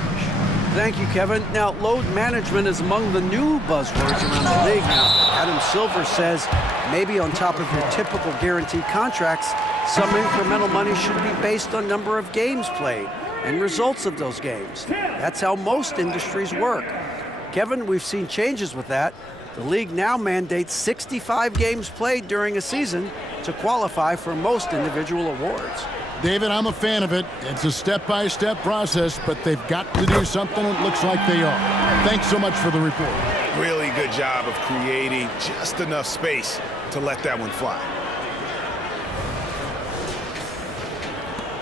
Thank you, Kevin. Now, load management is among the new buzzwords around the league now. Adam Silver says maybe on top of your typical guaranteed contracts, some incremental money should be based on number of games played and results of those games. That's how most industries work. Kevin, we've seen changes with that. The league now mandates 65 games played during a season to qualify for most individual awards. David, I'm a fan of it. It's a step-by-step process, but they've got to do something. It looks like they are. Thanks so much for the report. Really good job of creating just enough space to let that one fly.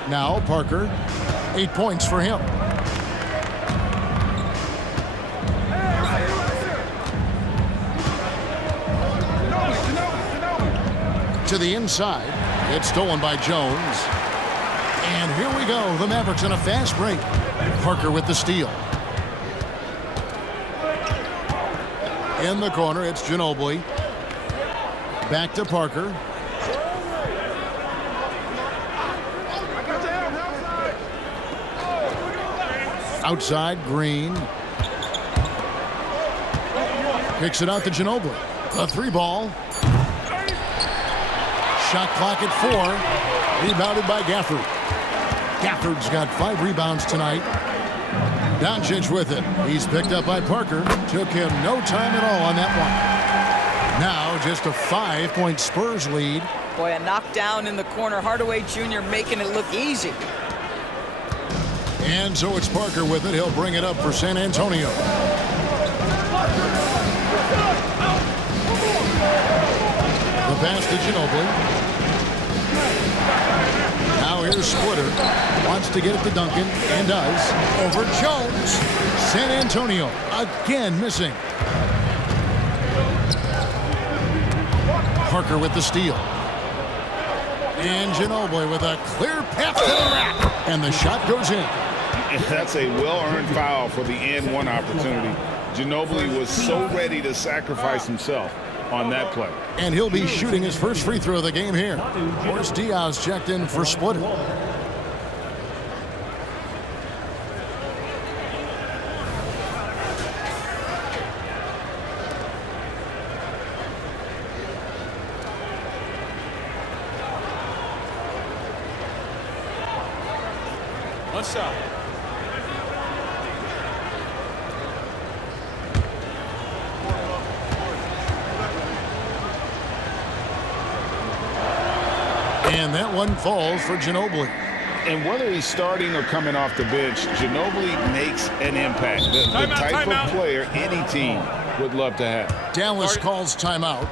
Now Parker, 8 points for him. To the inside, it's stolen by Jones. And here we go, the Mavericks on a fast break. Parker with the steal. In the corner, it's Ginobili. Back to Parker. Outside, Green. Kicks it out to Ginobili. A 3-ball. Shot clock at 4. Rebounded by Gafford. Gafford's got 5 rebounds tonight. Doncic with it. He's picked up by Parker. Took him no time at all on that one. Now just a 5-point Spurs lead. Boy, a knockdown in the corner. Hardaway Jr. making it look easy. And so it's Parker with it. He'll bring it up for San Antonio. The pass to Ginobili. Now here's Splitter. Wants to get it to Duncan, and does. Over Jones. San Antonio again missing. Parker with the steal. And Ginobili with a clear path to the rack. And the shot goes in. That's a well-earned foul for the and-one opportunity. Ginobili was so ready to sacrifice himself on that play. And he'll be shooting his first free throw of the game here. Morris Diaz checked in for Splitter. One shot. And that one falls for Ginobili. And whether he's starting or coming off the bench, Ginobili makes an impact. The type of player any team would love to have. Dallas calls timeout.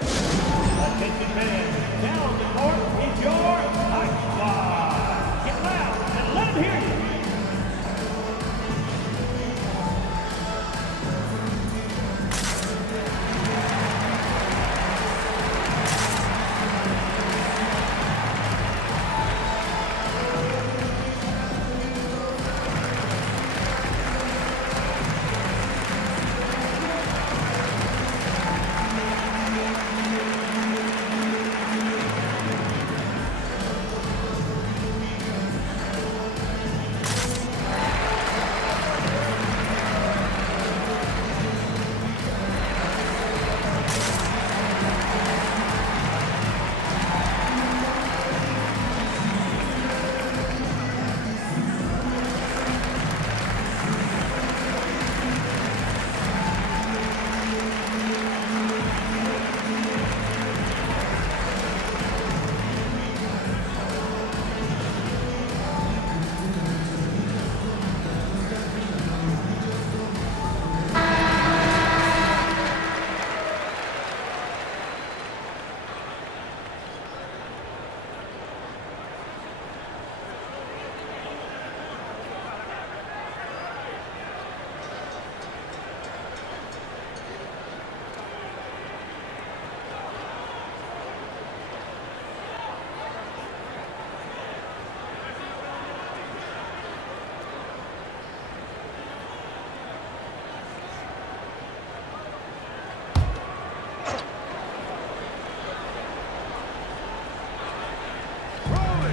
Attention fans, now on the court is your Ice Squad. Get loud and let them hear you.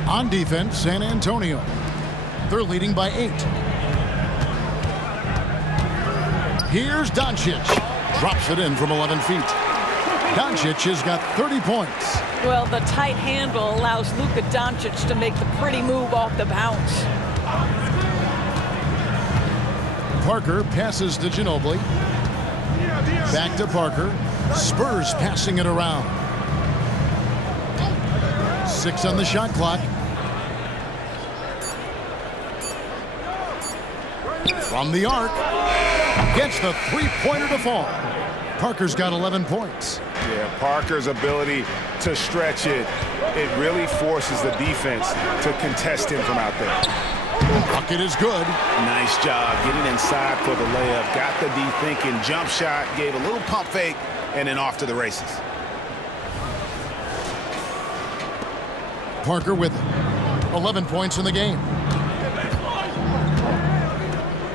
On defense, San Antonio. They're leading by 8. Here's Doncic. Drops it in from 11 feet. Doncic has got 30 points. Well, the tight handle allows Luka Doncic to make the pretty move off the bounce. Parker passes to Ginobili. Back to Parker. Spurs passing it around. 6 on the shot clock. From the arc. Gets the three-pointer to fall. Parker's got 11 points. Yeah, Parker's ability to stretch it, it really forces the defense to contest him from out there. Bucket is good. Nice job getting inside for the layup. Got the D thinking, jump shot, gave a little pump fake, and then off to the races. Parker with it. 11 points in the game.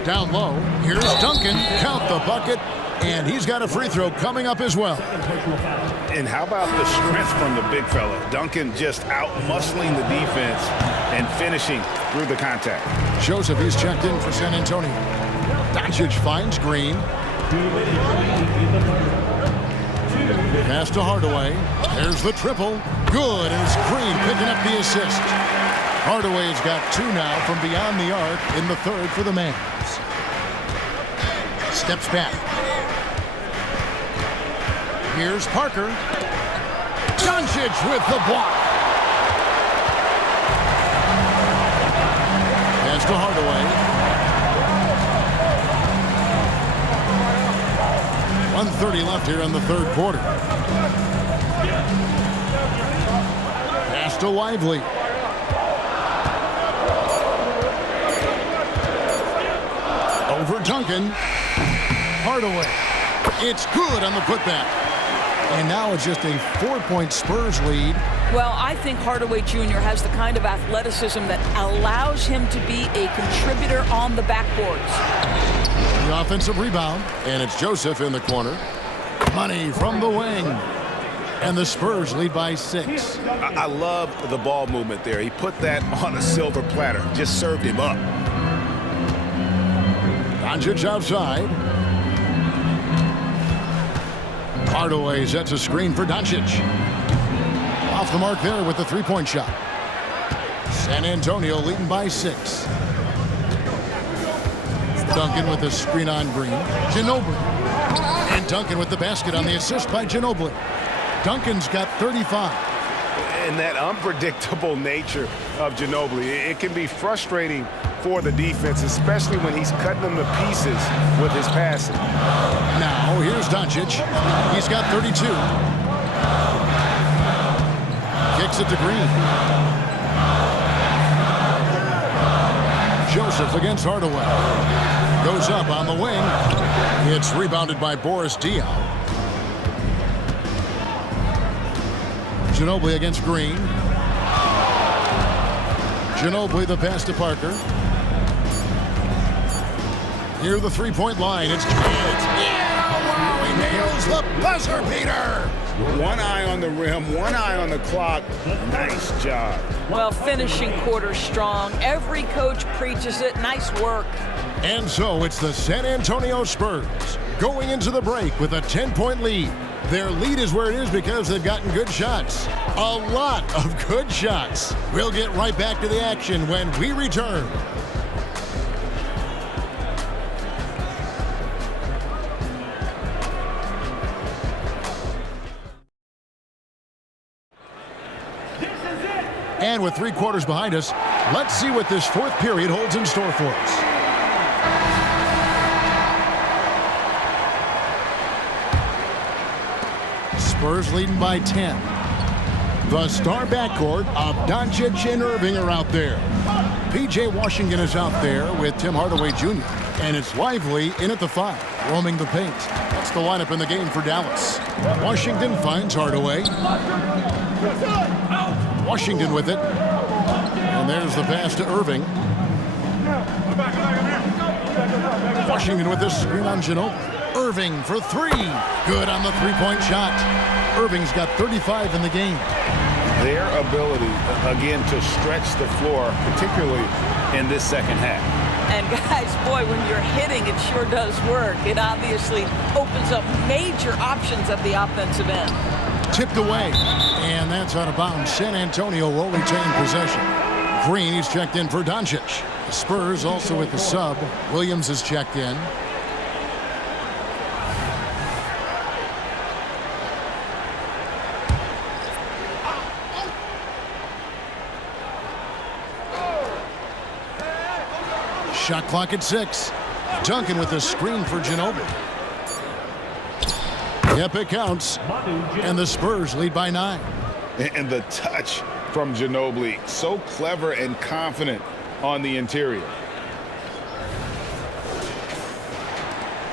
Down low. Here's Duncan. Count the bucket. And he's got a free throw coming up as well. And how about the strength from the big fella? Duncan just out-muscling the defense and finishing through the contact. Joseph, he's checked in for San Antonio. Doncic finds Green. Pass to Hardaway. There's the triple. Good, and it's Green picking up the assist. Hardaway's got 2 now from beyond the arc in the third for the Mavs. Steps back. Here's Parker. Doncic with the block. Pass to Hardaway. 1:30 left here in the third quarter. Pass to Lively. Over Duncan. Hardaway. It's good on the putback. And now it's just a 4-point Spurs lead. Well, I think Hardaway Jr. has the kind of athleticism that allows him to be a contributor on the backboards. The offensive rebound, and it's Joseph in the corner. Money from the wing. And the Spurs lead by 6. I love the ball movement there. He put that on a silver platter, just served him up. Doncic outside. Hardaway sets a screen for Doncic. Off the mark there with the three-point shot. San Antonio leading by 6. Duncan with the screen on Green. Ginobili. And Duncan with the basket on the assist by Ginobili. Duncan's got 35. And that unpredictable nature of Ginobili, it can be frustrating for the defense, especially when he's cutting them to pieces with his passing. Now, here's Doncic. He's got 32. Kicks it to Green. Joseph against Hardaway. Goes up on the wing. It's rebounded by Boris Diaw. Ginobili against Green. Ginobili the pass to Parker. Near the three-point line. It's wow, he nails the buzzer beater. One eye on the rim, one eye on the clock. Nice job. Well, finishing quarter strong. Every coach preaches it. Nice work. And so it's the San Antonio Spurs going into the break with a 10-point lead. Their lead is where it is because they've gotten good shots. A lot of good shots. We'll get right back to the action when we return. And with 3 quarters behind us, let's see what this fourth period holds in store for us. Spurs leading by 10. The star backcourt of Doncic and Irving are out there. P.J. Washington is out there with Tim Hardaway Jr. And it's Lively in at the 5, roaming the paint. That's the lineup in the game for Dallas. Washington finds Hardaway. Washington with it. And there's the pass to Irving. Washington with this screen on Ginobili. Irving for 3. Good on the three-point shot. Irving's got 35 in the game. Their ability, again, to stretch the floor, particularly in this second half. And guys, boy, when you're hitting, it sure does work. It obviously opens up major options at the offensive end. Tipped away, and that's out of bounds. San Antonio will retain possession. Green, he's checked in for Doncic. The Spurs also with the sub. Williams is checked in. Shot clock at 6. Duncan with the screen for Ginobili. Yep, it counts. And the Spurs lead by 9. And the touch from Ginobili, so clever and confident on the interior.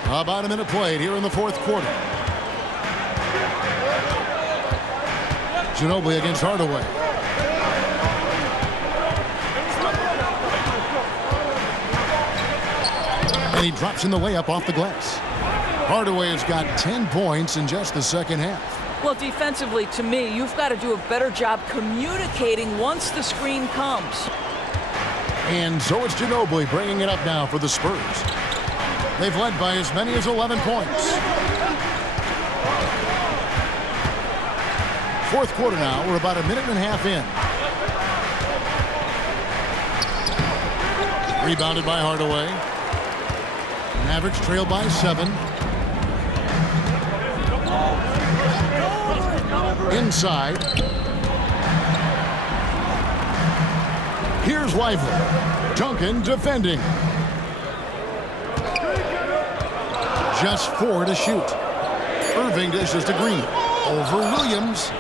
About a minute played here in the fourth quarter. Ginobili against Hardaway. And he drops in the layup off the glass. Hardaway has got 10 points in just the second half. Well, defensively, to me, you've got to do a better job communicating once the screen comes. And so it's Ginobili bringing it up now for the Spurs. They've led by as many as 11 points. Fourth quarter now. We're about a minute and a half in. Rebounded by Hardaway. Mavericks trail by 7. Inside. Here's Lively. Duncan defending. Just 4 to shoot. Irving dishes to Green. Over Williams.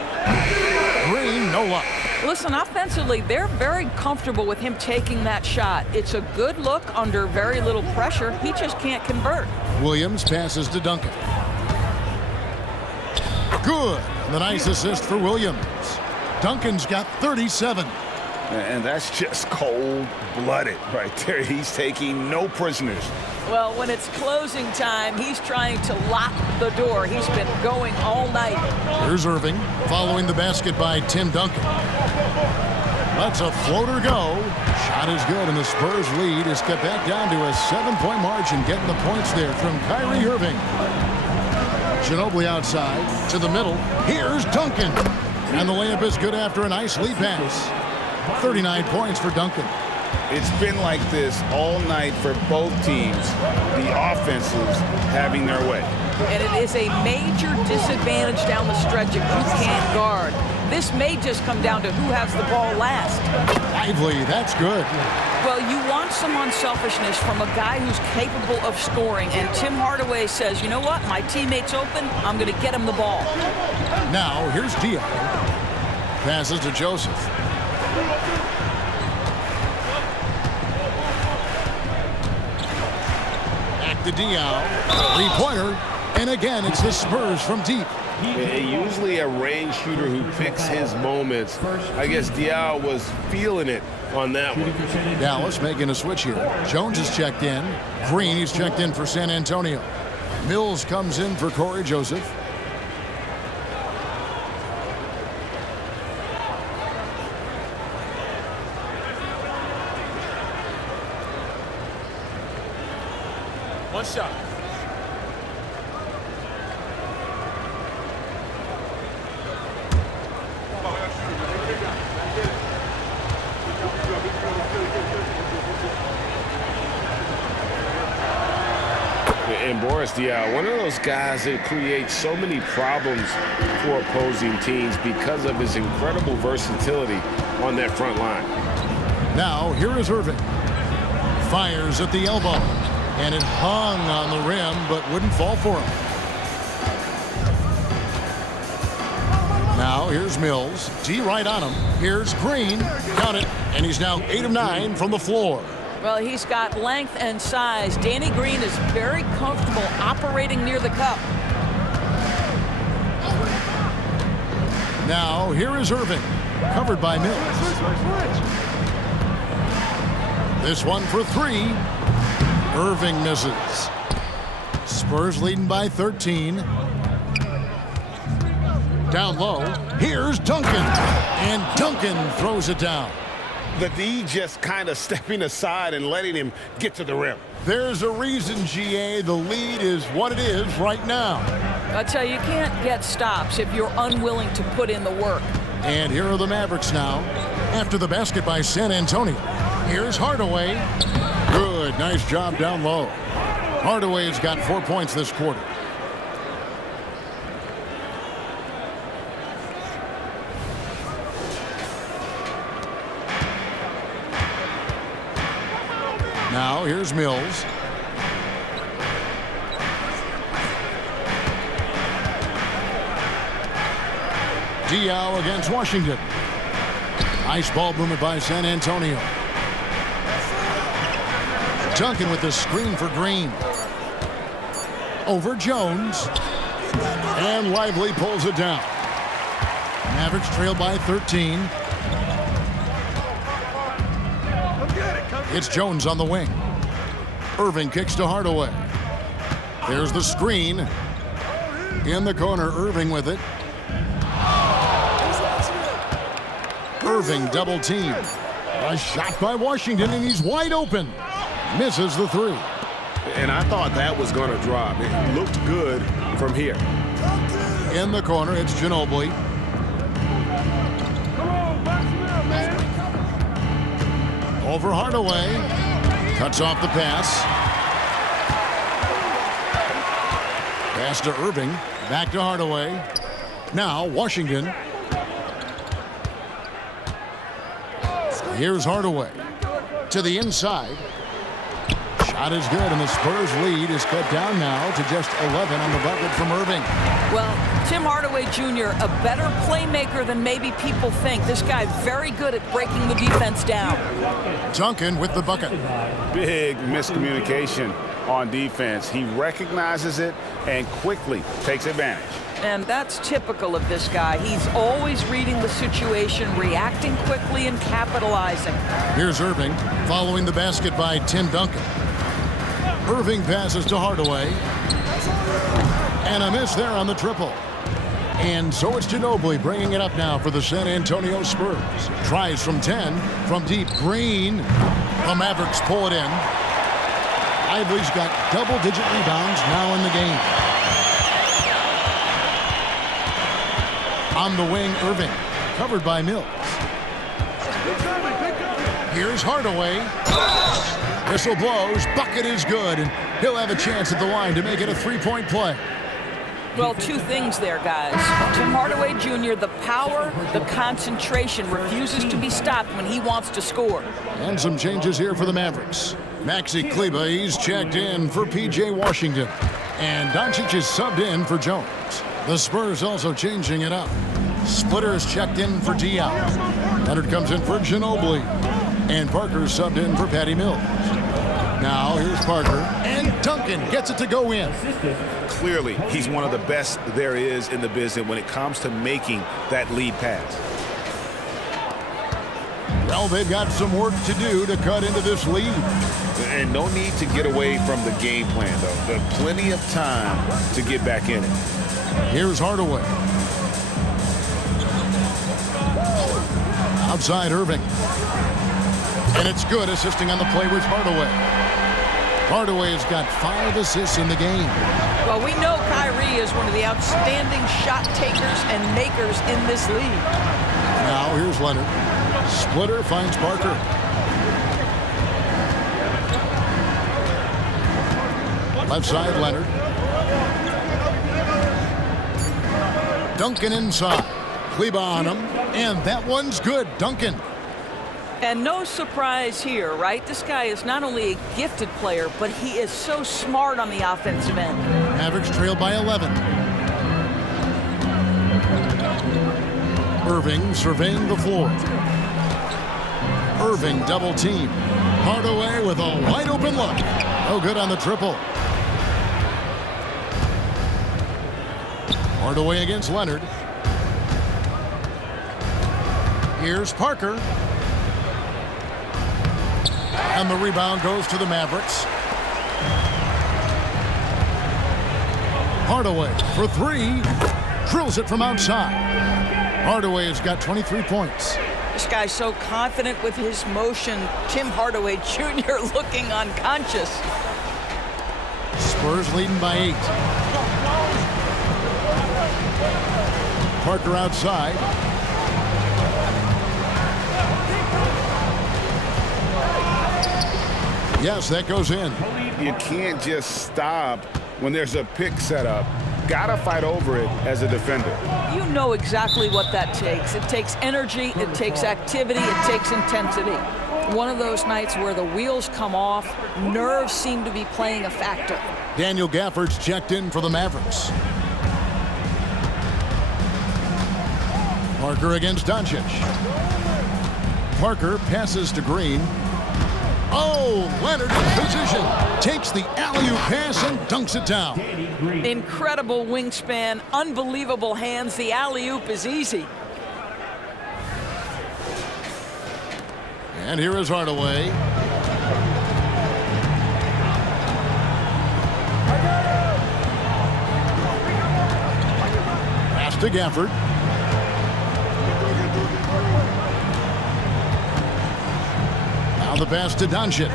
Green, no luck. Listen, offensively, they're very comfortable with him taking that shot. It's a good look under very little pressure. He just can't convert. Williams passes to Duncan. Good. The nice assist for Williams. Duncan's got 37. And that's just cold-blooded right there. He's taking no prisoners. Well, when it's closing time, he's trying to lock the door. He's been going all night. Here's Irving following the basket by Tim Duncan. Lets a floater go. Shot is good, and the Spurs lead is cut back down to a 7-point margin. Getting the points there from Kyrie Irving. Ginobili outside to the middle. Here's Duncan. And the layup is good after a nice lead pass. 39 points for Duncan. It's been like this all night for both teams. The offenses having their way. And it is a major disadvantage down the stretch if you can't guard. This may just come down to who has the ball last. Lively, that's good. Well, you want some unselfishness from a guy who's capable of scoring. And Tim Hardaway says, you know what? My teammate's open. I'm going to get him the ball. Now, here's Diaz. Passes to Joseph. Back to Diaz. Three-pointer. And again, it's the Spurs from deep. Usually a range shooter who picks his moments. I guess Diaw was feeling it on that one. Dallas making a switch here. Jones is checked in. Green, he's checked in for San Antonio. Mills comes in for Corey Joseph. One shot. And Boris Diaw, one of those guys that creates so many problems for opposing teams because of his incredible versatility on that front line. Now, here is Irving. Fires at the elbow. And it hung on the rim, but wouldn't fall for him. Now, here's Mills. D right on him. Here's Green. Got it. And he's now 8 of 9 from the floor. Well, he's got length and size. Danny Green is very comfortable operating near the cup. Now, here is Irving. Covered by Mills. This one for 3. Irving misses. Spurs leading by 13. Down low. Here's Duncan. And Duncan throws it down. The D just kind of stepping aside and letting him get to the rim. There's a reason, GA, the lead is what it is right now. I tell you, you can't get stops if you're unwilling to put in the work. And here are the Mavericks now. After the basket by San Antonio. Here's Hardaway. Good, nice job down low. Hardaway's got 4 points this quarter. Now here's Mills. Diao against Washington. Nice ball movement by San Antonio. Duncan with the screen for Green. Over Jones. And Lively pulls it down. Mavericks trail by 13. It's Jones on the wing. Irving kicks to Hardaway. There's the screen. In the corner, Irving with it. Irving double team. A shot by Washington, and he's wide open. Misses the three. And I thought that was going to drop. It looked good from here. In the corner, it's Ginobili. Over Hardaway. Cuts off the pass. Pass to Irving. Back to Hardaway. Now Washington. Here's Hardaway. To the inside. Shot is good, and the Spurs lead is cut down now to just 11 on the bucket from Irving. Well, Tim Hardaway Jr., a better playmaker than maybe people think. This guy very good at breaking the defense down. Duncan with the bucket. Big miscommunication on defense. He recognizes it and quickly takes advantage. And that's typical of this guy. He's always reading the situation, reacting quickly, and capitalizing. Here's Irving following the basket by Tim Duncan. Irving passes to Hardaway. And a miss there on the triple. And so it's Ginobili bringing it up now for the San Antonio Spurs. Tries from 10 from deep. Green. The Mavericks pull it in. Lively's got double-digit rebounds now in the game. On the wing, Irving, covered by Mills. Here's Hardaway. Whistle blows, bucket is good, and he'll have a chance at the line to make it a three-point play. Well, two things there, guys. Tim Hardaway Jr., the power, the concentration, refuses to be stopped when he wants to score. And some changes here for the Mavericks. Maxi Kleber, he's checked in for P.J. Washington. And Doncic is subbed in for Jones. The Spurs also changing it up. Splitter is checked in for Diao. Leonard comes in for Ginobili. And Parker subbed in for Patty Mills. Now here's Parker. And Duncan gets it to go in. Clearly, he's one of the best there is in the business when it comes to making that lead pass. Well, they've got some work to do to cut into this lead. And no need to get away from the game plan, though. There's plenty of time to get back in it. Here's Hardaway. Outside Irving. And it's good, assisting on the play with Hardaway. Hardaway has got 5 assists in the game. Well, we know Kyrie is one of the outstanding shot takers and makers in this league. Now here's Leonard. Splitter finds Parker. Left side, Leonard. Duncan inside. Kleber on him. And that one's good. Duncan. And no surprise here, right? This guy is not only a gifted player, but he is so smart on the offensive end. Mavericks trail by 11. Irving surveying the floor. Irving double team. Hardaway with a wide open look. No good on the triple. Hardaway against Leonard. Here's Parker. And the rebound goes to the Mavericks. Hardaway for 3. Drills it from outside. Hardaway has got 23 points. This guy's so confident with his motion. Tim Hardaway Jr. looking unconscious. Spurs leading by 8. Parker outside. Yes, that goes in. You can't just stop when there's a pick set up. got to fight over it as a defender. You know exactly what that takes. It takes energy, it takes activity, it takes intensity. One of those nights where the wheels come off, nerves seem to be playing a factor. Daniel Gafford's checked in for the Mavericks. Parker against Doncic. Parker passes to Green. Oh, Leonard in position. Takes the alley-oop pass and dunks it down. Incredible wingspan, unbelievable hands. The alley-oop is easy. And here is Hardaway. Pass to Gafford. Now the pass to Doncic.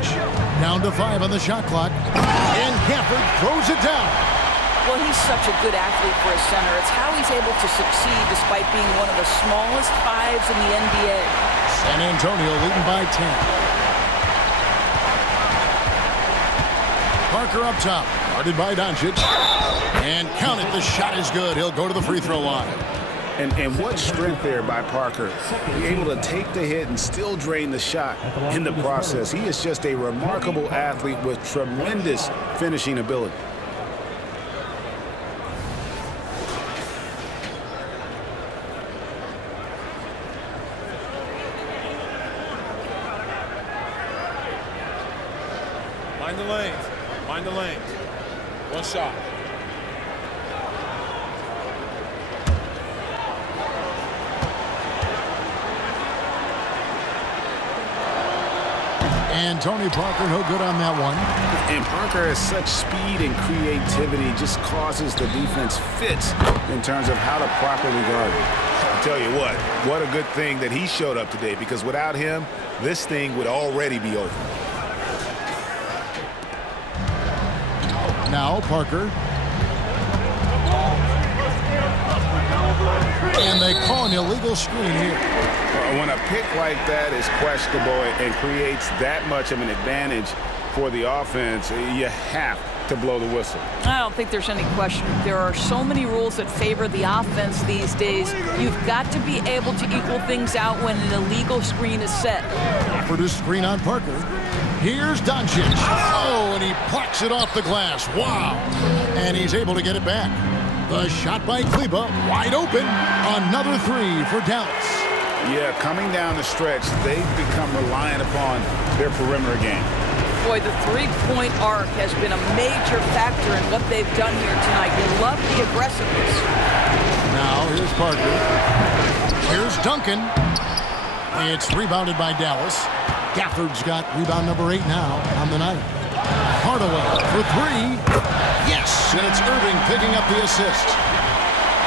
Down to 5 on the shot clock. And Gafford throws it down. Well, he's such a good athlete for a center. It's how he's able to succeed despite being one of the smallest 5s in the NBA. San Antonio leading by 10. Parker up top. Guarded by Doncic. And count it. The shot is good. He'll go to the free throw line. And what strength there by Parker. Be able to take the hit and still drain the shot in the process. He is just a remarkable athlete with tremendous finishing ability. Mind the lanes. Mind the lanes. One shot. And Tony Parker, no good on that one. And Parker has such speed and creativity, just causes the defense fits in terms of how to properly guard it. I tell you what a good thing that he showed up today, because without him, this thing would already be over. Now Parker. And they call an illegal screen here. When a pick like that is questionable and creates that much of an advantage for the offense, you have to blow the whistle. I don't think there's any question. There are so many rules that favor the offense these days. You've got to be able to equal things out when an illegal screen is set. For the screen on Parker. Here's Doncic. Oh, and he plucks it off the glass. Wow. And he's able to get it back. The shot by Kleba, wide open. Another 3 for Dallas. Yeah, coming down the stretch, they've become reliant upon their perimeter game. Boy, the three-point arc has been a major factor in what they've done here tonight. You love the aggressiveness. Now, here's Parker. Here's Duncan. It's rebounded by Dallas. Gafford's got rebound number 8 now on the night. Hardaway for 3. Yes, and it's Irving picking up the assist.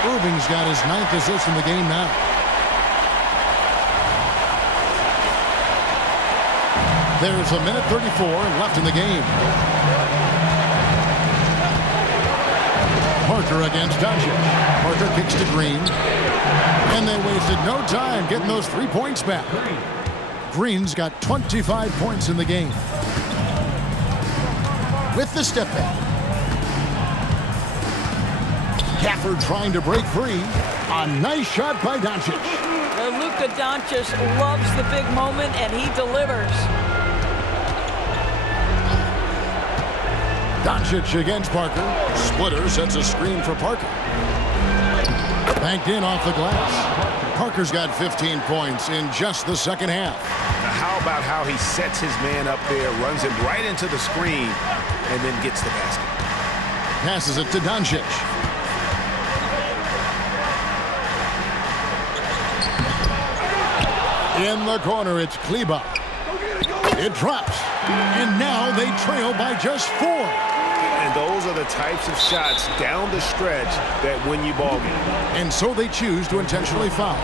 Irving's got his 9th assist in the game now. There's a minute 34 left in the game. Parker against Doncic. Parker kicks to Green. And they wasted no time getting those 3 points back. Green's got 25 points in the game. With the step back. Gafford trying to break free. A nice shot by Doncic. Luka Doncic loves the big moment, and he delivers. Doncic against Parker. Splitter sets a screen for Parker. Banked in off the glass. Parker's got 15 points in just the second half. Now how about how he sets his man up there, runs him right into the screen, and then gets the basket. Passes it to Doncic. In the corner, it's Kleba. It drops. And now they trail by just 4. And those are the types of shots down the stretch that win you ball game. And so they choose to intentionally foul.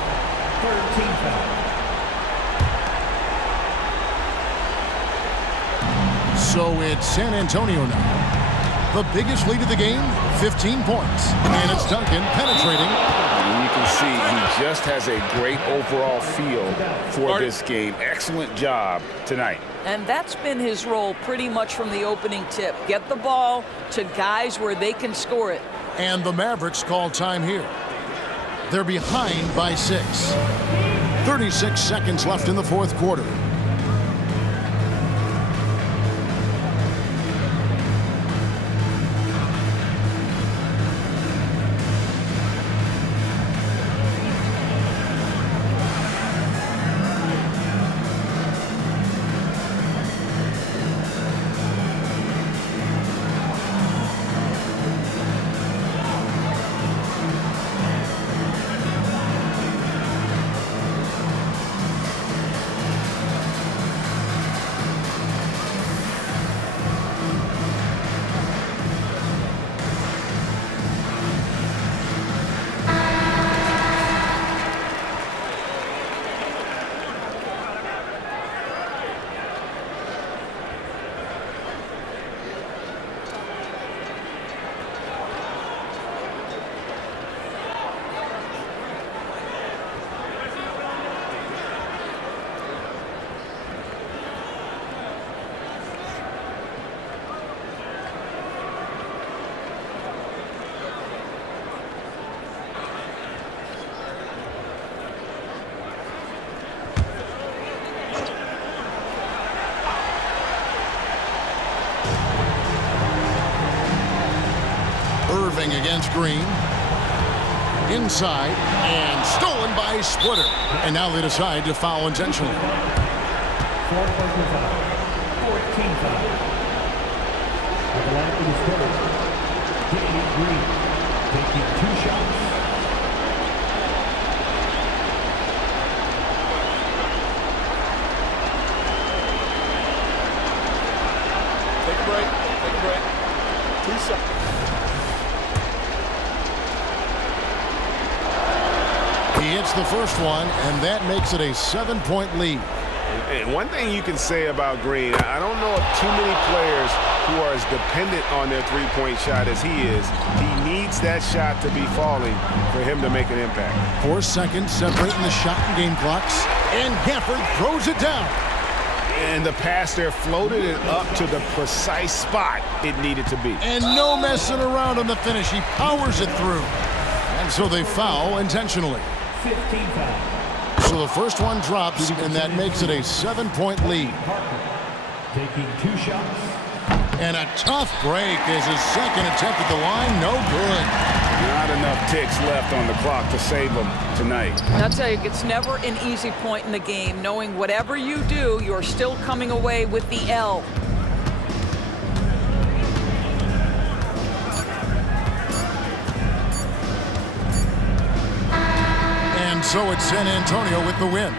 So it's San Antonio now. The biggest lead of the game, 15 points. And it's Duncan penetrating. And you can see he just has a great overall feel for this game. Excellent job tonight. And that's been his role pretty much from the opening tip. Get the ball to guys where they can score it. And the Mavericks call time here. They're behind by 6. 36 seconds left in the fourth quarter. Irving against Green. Inside and stolen by Splitter. And now they decide to foul intentionally. 4 personal foul. 14 foul. At the line for the Spurs, Danny Green taking 2 shots. Take a break. Take a break. 2 shots. He hits the first one, and that makes it a 7-point lead. And one thing you can say about Green, I don't know of too many players who are as dependent on their three-point shot as he is. He needs that shot to be falling for him to make an impact. 4 seconds separating the shot and game clocks. And Gafford throws it down. And the pass there floated it up to the precise spot it needed to be. And no messing around on the finish. He powers it through. And so they foul intentionally. 15 fouls. So the first one drops, and that makes it a 7-point lead. Taking 2 shots. And a tough break as his second attempt at the line, no good. Not enough ticks left on the clock to save him tonight. I'll tell you, it's never an easy point in the game, knowing whatever you do, you're still coming away with the L. And so it's San Antonio with the win.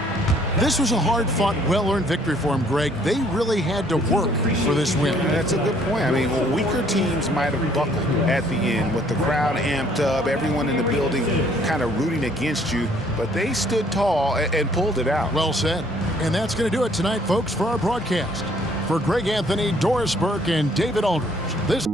This was a hard-fought, well-earned victory for him, Greg. They really had to work for this win. That's a good point. I mean, weaker teams might have buckled at the end with the crowd amped up, everyone in the building kind of rooting against you, but they stood tall and pulled it out. Well said. And that's going to do it tonight, folks, for our broadcast. For Greg Anthony, Doris Burke, and David Aldridge, this